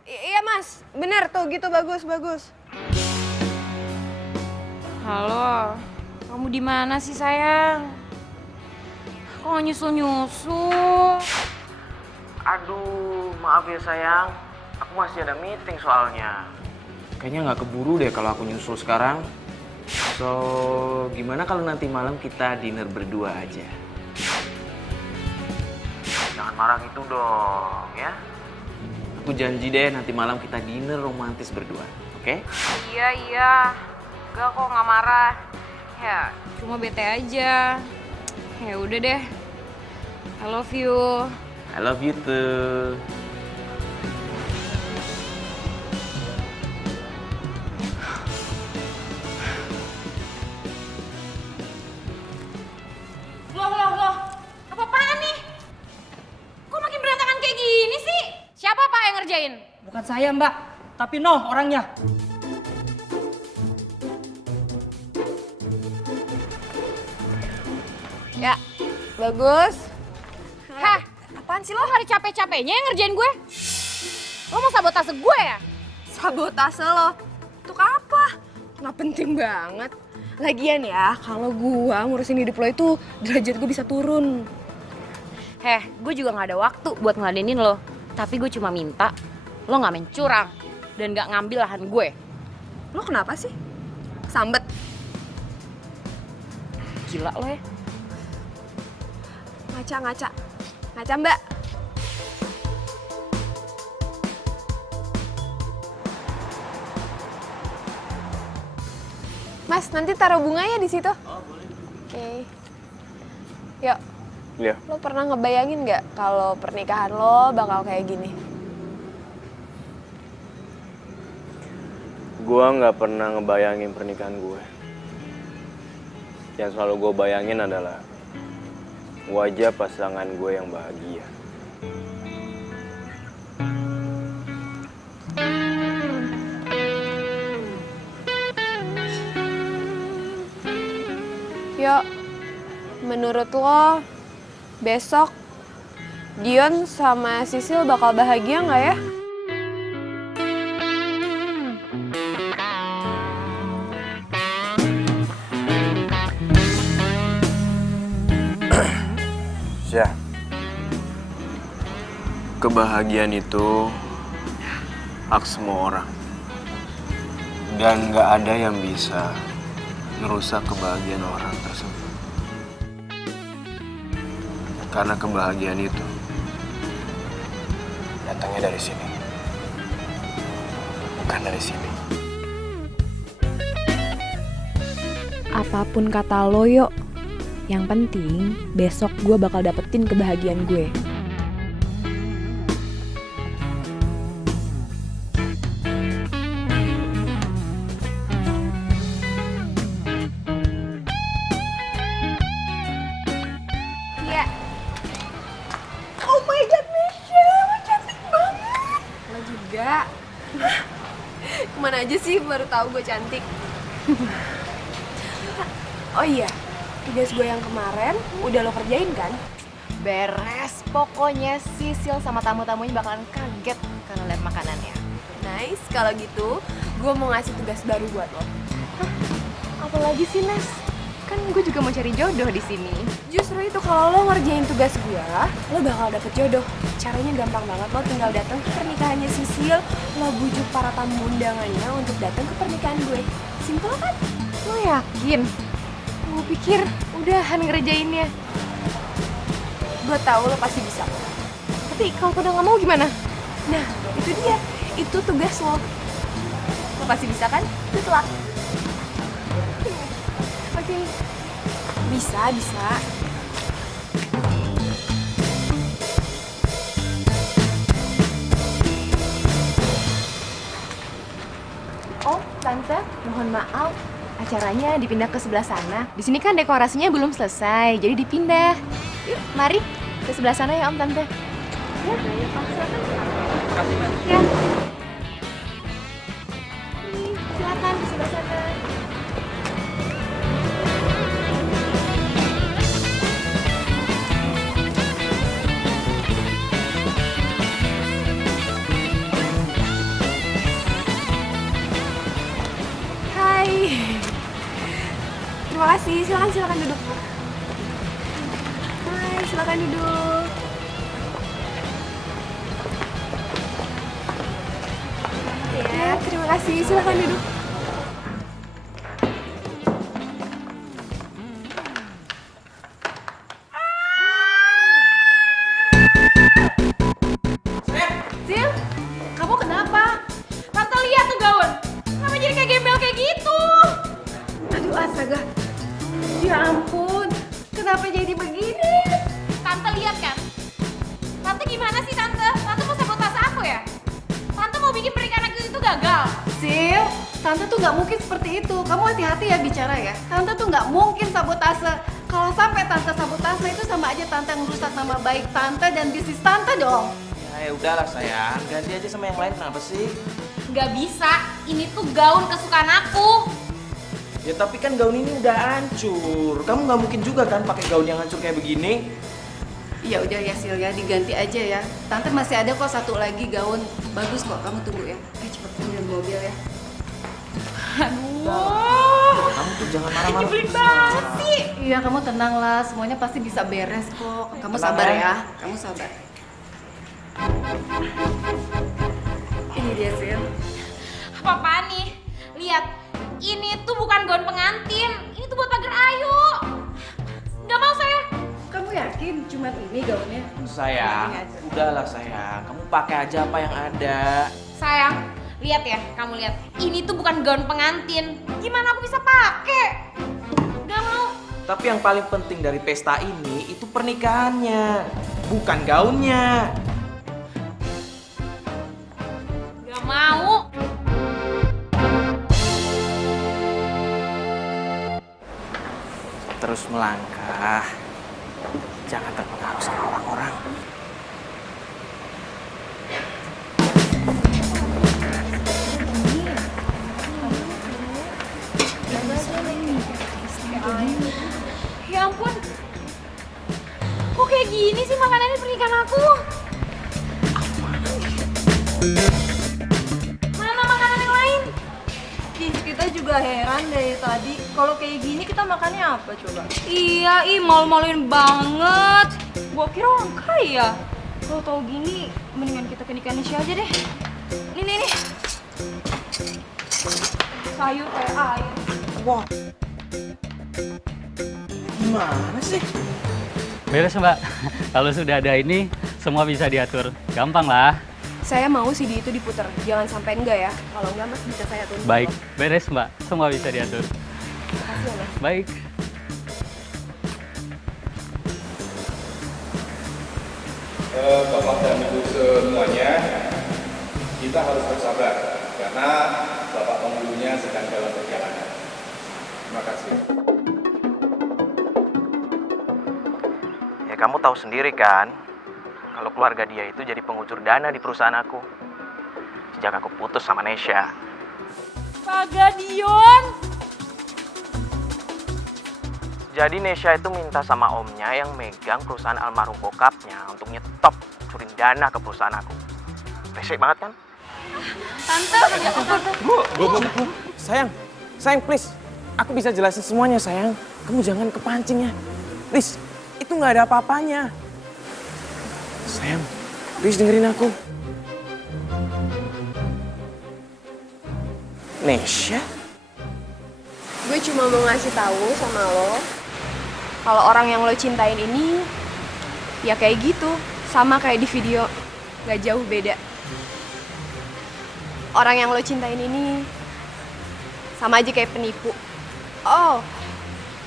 Iya Mas, bener tuh gitu bagus. Halo, kamu di mana sih sayang? Kok nggak nyusul-nyusul? Aduh, maaf ya sayang. Aku masih ada meeting soalnya. Kayaknya nggak keburu deh kalau aku nyusul sekarang. So, gimana kalau nanti malam kita dinner berdua aja? Jangan marah gitu dong, ya. Aku janji deh nanti malam kita dinner romantis berdua, oke? Iya. Gak kok nggak marah. Ya, cuma bete aja. Ya udah deh. I love you. I love you too. Loh. Apa-apaan nih? Kok makin berantakan kayak gini sih? Siapa Pak yang ngerjain? Bukan saya Mbak, tapi Noh orangnya. Ya, bagus. Hah? Apaan sih lo hari capek-capeknya yang ngerjain gue? Lo mau sabotase gue ya? Sabotase lo. Untuk apa? Nggak penting banget. Lagian ya, kalau gua ngurusin hidup lo itu derajat gue bisa turun. Gue juga gak ada waktu buat ngeladenin lo. Tapi gue cuma minta lo gak main curang dan gak ngambil lahan gue. Lo kenapa sih? Sambet. Gila lo ya. Ngaca Mbak. Mas, nanti taruh bunganya di situ. Oh, boleh. Oke. Yuk. Iya. Lo pernah ngebayangin nggak kalau pernikahan lo bakal kayak gini? Gue nggak pernah ngebayangin pernikahan gue. Yang selalu gue bayangin adalah wajah pasangan gue yang bahagia. Yuk, menurut lo besok Dion sama Sisil bakal bahagia nggak ya? Ya, kebahagiaan itu hak semua orang. Dan nggak ada yang bisa merusak kebahagiaan orang tersebut. Karena kebahagiaan itu datangnya dari sini, bukan dari sini. Apapun kata lo, Yok. Yang penting, besok gue bakal dapetin kebahagiaan gue. Iya. Oh my god, Misha, lo cantik banget. Lo juga. Kemana aja sih baru tahu gue cantik. Oh iya, tugas gue yang kemarin udah lo kerjain kan? Beres, pokoknya Sisil sama tamu-tamunya bakalan kaget karena lihat makanannya. Nice, kalau gitu gue mau ngasih tugas baru buat lo. Apalagi sih, Nes? Kan gue juga mau cari jodoh di sini. Justru itu kalau lo ngerjain tugas gue, lo bakal dapet jodoh. Caranya gampang banget, lo tinggal datang ke pernikahannya Sisil, lo bujuk para tamu undangannya untuk datang ke pernikahan gue. Simpel kan? Lo yakin? Gue pikir udahan ngerjainnya. Gue tahu lo pasti bisa. Tapi kalau udah nggak mau gimana? Nah, itu dia. Itu tugas lo. Lo pasti bisa kan? Good luck. Oke. Bisa, bisa. Oh, Tante, mohon maaf. Acaranya dipindah ke sebelah sana. Di sini kan dekorasinya belum selesai, jadi dipindah. Yuk, mari ke sebelah sana ya Om Tante. Ya, ya. Silakan ke sebelah sana. Hai. Terima kasih. Silakan duduk. Hai, silakan duduk. Ya, terima kasih. Silakan duduk. Sil, kamu kenapa? Tante lihat tuh gaun. Kenapa jadi kayak gembel kayak gitu? Aduh astaga. Ya ampun, kenapa jadi begini? Tante lihat kan? Tante gimana sih Tante? Tante mau sabotase aku ya? Tante mau bikin pernikahan aku itu gagal. Sil, Tante tuh nggak mungkin seperti itu. Kamu hati-hati ya bicara ya. Tante tuh nggak mungkin sabotase. Kalau sampai Tante sabotase itu sama aja Tante ngerusak nama baik Tante dan bisnis Tante dong. Ya udahlah sayang, ganti aja sama yang lain, kenapa sih? Nggak bisa, ini tuh gaun kesukaan aku. Ya tapi kan gaun ini udah hancur. Kamu nggak mungkin juga kan pakai gaun yang hancur kayak begini. Ya udah ya Sil ya, diganti aja ya. Tante masih ada kok satu lagi gaun bagus kok. Kamu tunggu ya. Cepet ambil mobil ya. Kamu tuh jangan marah-marah. Nyebelin banget sih. Iya, kamu tenanglah. Semuanya pasti bisa beres kok. Kamu Tenang sabar ya. ya. Kamu sabar. Ini dia Sil. Apa-apaan nih? Lihat, ini tuh bukan gaun pengantin. Ini tuh buat pagar ayu. Nggak mau saya. Kamu yakin cuma ini gaunnya? Sayang, udahlah sayang. Kamu pakai aja apa yang ada. Sayang, lihat ya, kamu lihat. Ini tuh bukan gaun pengantin. Gimana aku bisa pakai? Nggak mau. Tapi yang paling penting dari pesta ini itu pernikahannya, bukan gaunnya. Nggak mau. terus melangkah. Jangan terpengaruh sama orang-orang. Ya ampun. Kok kayak gini sih makanannya pernikahan aku? Mana makanan yang lain? Ih, kita juga heran dari tadi. Kalau kayak gini kita makannya apa coba? Iya, malu-maluin banget. Gua kira orang kaya. Kalau tau gini, mendingan kita ke nikahan Nisha aja deh. Nih. Sayur kayak air. Wah. Gimana sih? Beres mbak, kalau sudah ada ini semua bisa diatur. Gampang lah. Saya mau CD itu diputer, jangan sampai enggak ya. Kalau enggak Mas bisa saya tuntut. Baik, beres mbak, semua bisa diatur. Makasih ya Mas. Baik. Bapak dan Ibu semuanya, kita harus bersabar karena Bapak penghulunya sedang dalam perjalanan. Terima kasih. Ya kamu tahu sendiri kan, kalau keluarga dia itu jadi pengucur dana di perusahaan aku. Sejak aku putus sama Nesha. Kagak, Dion. Jadi Nesha itu minta sama omnya yang megang perusahaan almarhum bokapnya untuk nyetop curin dana ke perusahaan aku. Resek banget kan? Tante, ya ampun. Bu. Sayang please. Aku bisa jelasin semuanya sayang. Kamu jangan kepancing ya. Please, itu nggak ada apa-apanya. Sayang, please dengerin aku. Nesha? Gue cuma mau ngasih tahu sama lo, kalau orang yang lo cintain ini, ya kayak gitu, sama kayak di video, nggak jauh beda. Orang yang lo cintain ini, sama aja kayak penipu. Oh,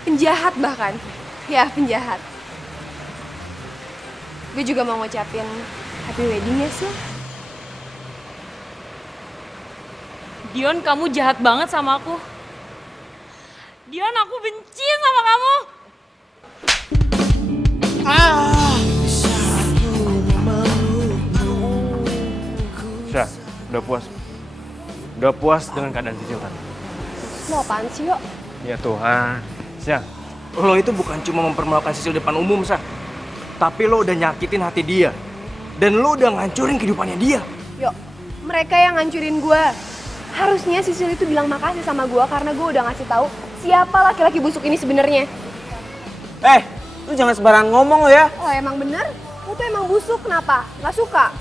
penjahat bahkan. Ya, penjahat. Gue juga mau ngucapin happy wedding ya, Sil. Dion, kamu jahat banget sama aku. Dion, aku benci sama kamu. Syah, udah puas? Udah puas dengan keadaan Sisil tadi? Lo apaan sih, yuk? Ya Tuhan. Syah, Lo itu bukan cuma mempermalukan Sisil depan umum, Sah. Tapi lo udah nyakitin hati dia. Dan lo udah ngancurin kehidupannya dia. Yuk, mereka yang ngancurin gue. Harusnya Sisil itu bilang makasih sama gue karena gue udah ngasih tahu siapa laki-laki busuk ini sebenarnya. lu jangan sembarangan ngomong lo ya. Oh emang bener? Lo tuh emang busuk, kenapa? Gak suka?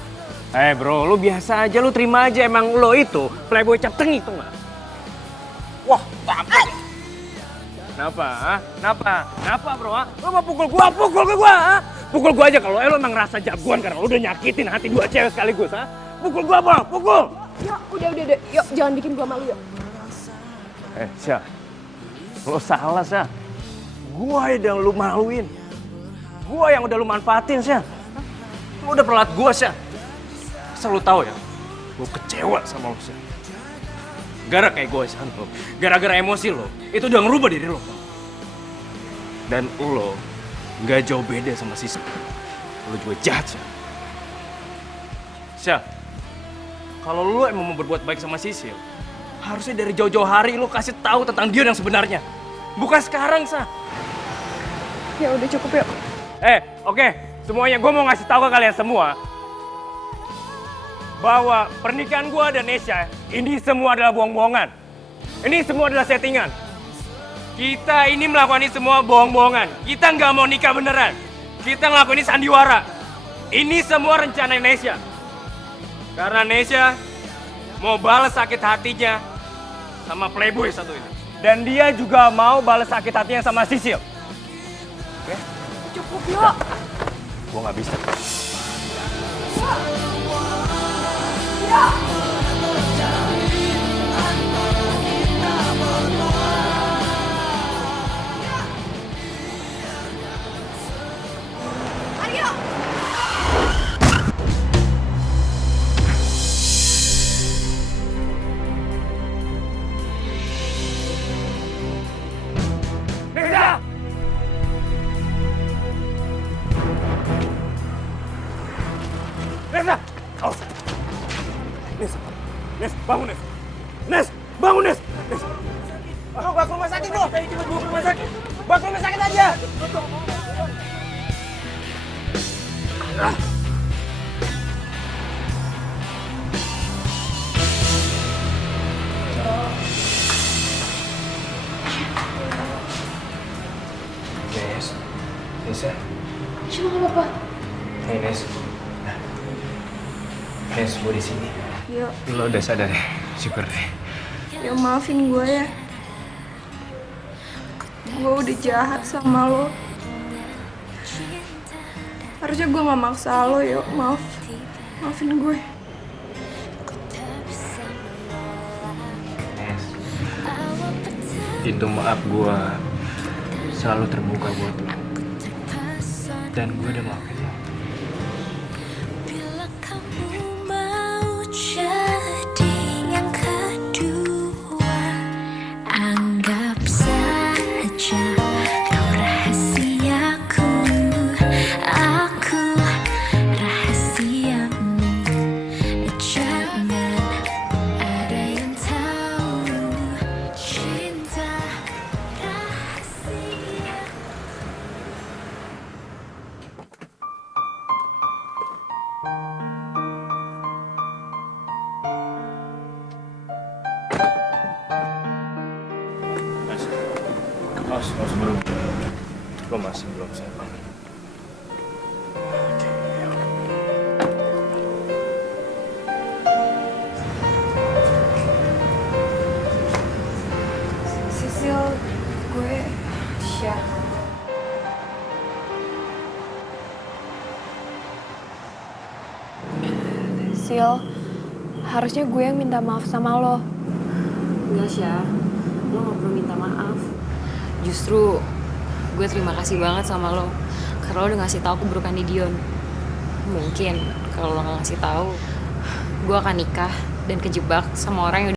Bro, lu biasa aja, lu terima aja emang lo itu playboy cap tengik tuh nggak? Wah, apa? Kenapa? Kenapa bro? Lu mau pukul gua? Pukul gua aja kalau lo emang ngerasa jagoan karena lu udah nyakitin hati dua cewek sekaligus, ha? Pukul gua bang, pukul! Yuk, udah, yuk jangan bikin gua malu yuk. Syah, lo salah Syah. Gua yang lu maluin. Gua yang udah lu manfaatin Syah. Lu udah perlat gua Syah. Asal lu tahu ya, gue kecewa sama lo, Syah. Gara kayak gue, Syah, lo. Gara-gara emosi lo, itu udah ngerubah diri lo. Dan lo gak jauh beda sama Sisil. Lo juga jahat, Syah. Syah, kalau lo emang mau berbuat baik sama Sisil, harusnya dari jauh-jauh hari lo kasih tahu tentang dia yang sebenarnya. Bukan sekarang, Syah. Ya udah cukup yuk. Oke. Semuanya gue mau ngasih tahu ke kalian semua bahwa pernikahan gue dan Nesha ini semua adalah bohong-bohongan. Ini semua adalah settingan. Kita ini melakukan ini semua bohong-bohongan. Kita nggak mau nikah beneran. Kita ngelakuin ini sandiwara. Ini semua rencana Nesha. Karena Nesha mau balas sakit hatinya sama playboy satu ini. Dan dia juga mau balas sakit hatinya sama Sisil. Oke? Cukup yuk. Gue nggak bisa. Ayo. Nesha! Bangun, Nes. Nes, bangun, Nes. Nes. Bro, bawa ke rumah sakit, bro. Bawa ke rumah sakit. Bawa ke rumah sakit aja. Nes, Nisa. Cuma nggak apa-apa. Hey, Nes. Nes, gue di sini. Yo, Lo udah sadar ya? Syukur deh. yo maafin gue ya. Gue udah jahat sama lo. Harusnya gue gak maksa lo, yo. Maafin gue. Nes, pintu maaf gue selalu terbuka buat lo. Dan gue udah maafin lo. Bila kamu mau jadi yang kedua, anggap saja kau rahasiaku, aku rahasiamu. Jangan ada yang tahu cinta rahasia. Mas, belum. Lo masih belum siap. Sisil, gue Syah. Sil, harusnya gue yang minta maaf sama lo. Enggak, Syah. Lo gak perlu minta maaf. Justru gue terima kasih banget sama lo. Karena lo udah ngasih tahu keburukan di Dion. Mungkin kalau lo gak ngasih tahu, gue akan nikah dan kejebak sama orang yang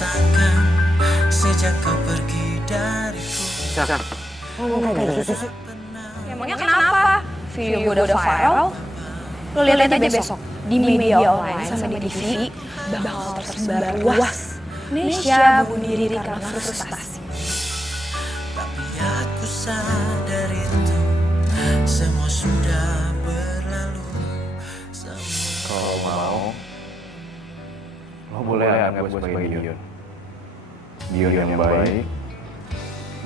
rasakan sejak kau pergi dariku. Emangnya kenapa? Video gue udah viral. Lo lihat aja besok di media online sama di TV bakal tersebar luas. Nesya bunuh diri karena frustasi. Tapi aku sadar itu semua sudah berlalu. Kalau mau, lo boleh anggap gue sebagai Dion. Dion yang baik,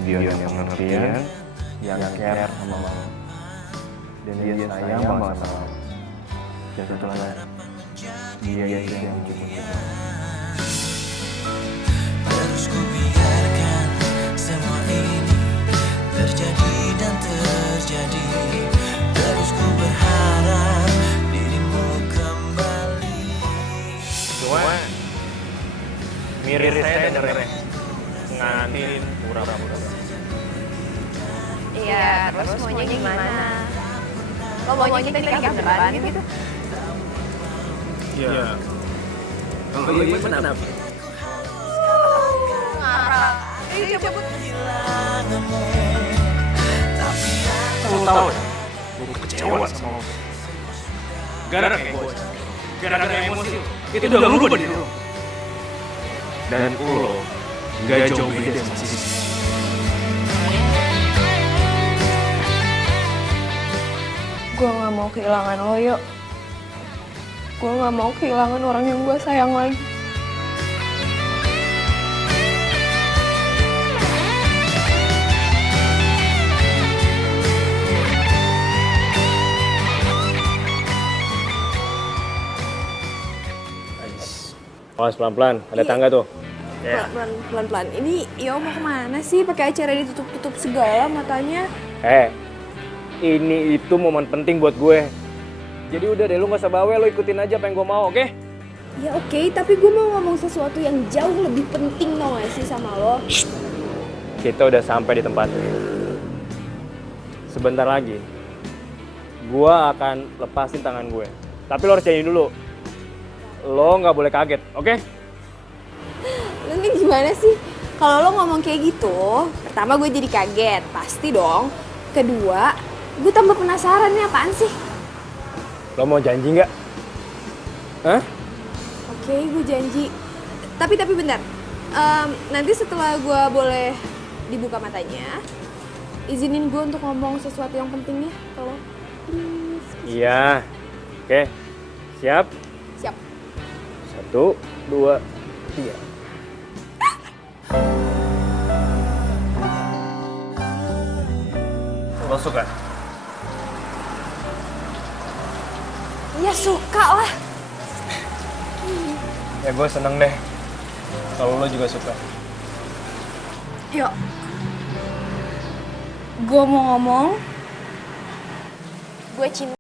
Dion yang pengertian, yang care sama lo. Dan dia sayang banget sama lo. Dan satu lagi, dia yang cuma Terus ku biarkan semua ini terjadi dan terjadi. Terus ku berharap dirimu kembali. Cuma mirip saya dan ngantin pura-pura. Iya, terus maunya gimana? Lo maunya kita nikah beneran gitu? Iya. Kalau iya kenapa? Ngarang. Cabut. Lo tau ya, gue kecewa sama lo. Gara-gara kayak gue, gara-gara emosi lo, itu udah ngerubah diri lo. Dan lo gak jauh beda sama Sisi. Gue gak mau kehilangan lo, yuk. Gue gak mau kehilangan orang yang gue sayang lagi. Awas pelan-pelan, ada tangga tuh. Pelan-pelan. Ini Yo mau kemana sih? Pakai acara ditutup-tutup segala matanya. Ini itu momen penting buat gue. Jadi udah deh, lu gak usah bawel, lu ikutin aja apa yang gue mau, oke? Ya oke, tapi gue mau ngomong sesuatu yang jauh lebih penting tau gak sih sama lo? Kita udah sampai di tempat. Sebentar lagi, gue akan lepasin tangan gue. Tapi lo harus janji dulu. Lo nggak boleh kaget, oke? Lu nih gimana sih? Kalau lo ngomong kayak gitu, pertama gue jadi kaget, pasti dong. Kedua, gue tambah penasaran nih apaan sih? Lo mau janji nggak? Hah? Oke, gue janji. Tapi bentar. Nanti setelah gue boleh dibuka matanya, izinin gue untuk ngomong sesuatu yang penting ya, kalau please. Iya. Oke. Siap? Siap. 1, 2, 3. Lo suka? Ya suka lah. Ya gue seneng deh kalau lo juga suka. Yuk. Gue mau ngomong. Gue cinta.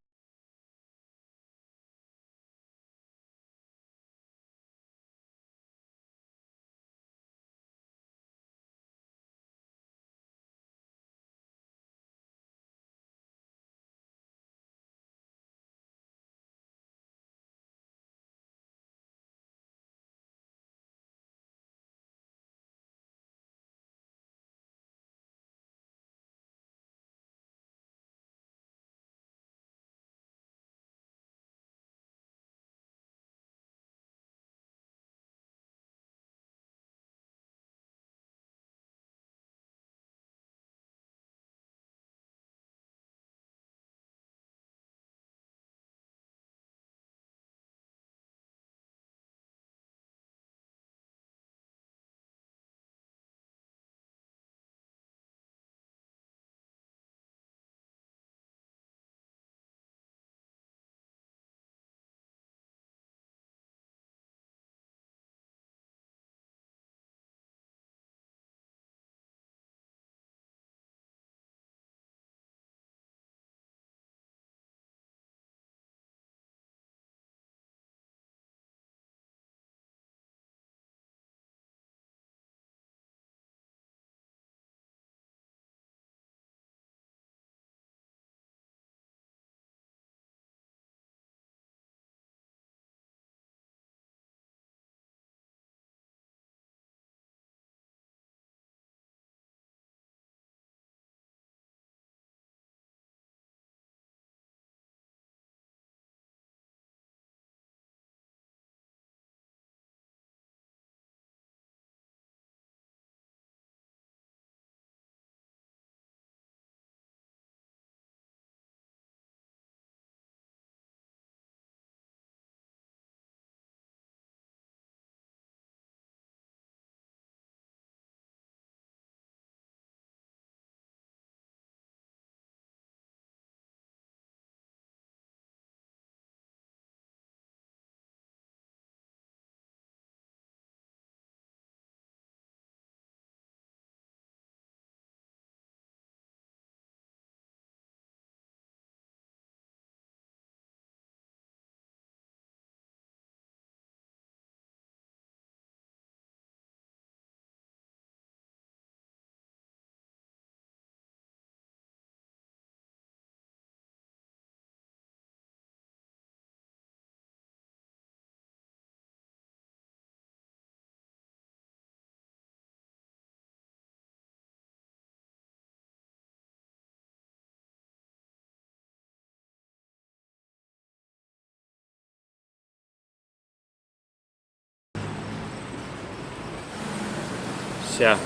Syah,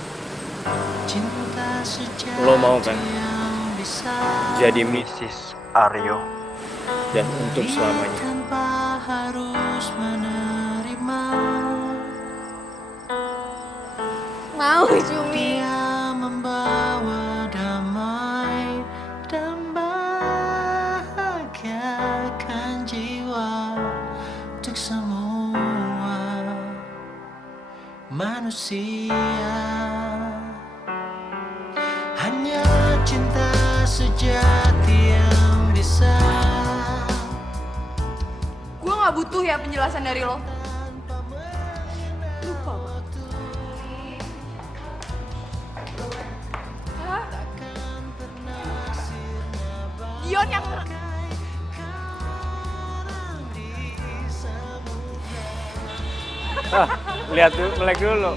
lo mau kan jadi Mrs. Aryo dan untuk selamanya? Tanpa harus menerima. Mau, Cumi. Dia membawa damai dan bahagiakan jiwa untuk semua manusia. Hanya cinta sejati yang bisa. Gue gak butuh ya penjelasan dari lo. Lupa. Hah? Dion yang... Lihat dulu, melek dulu.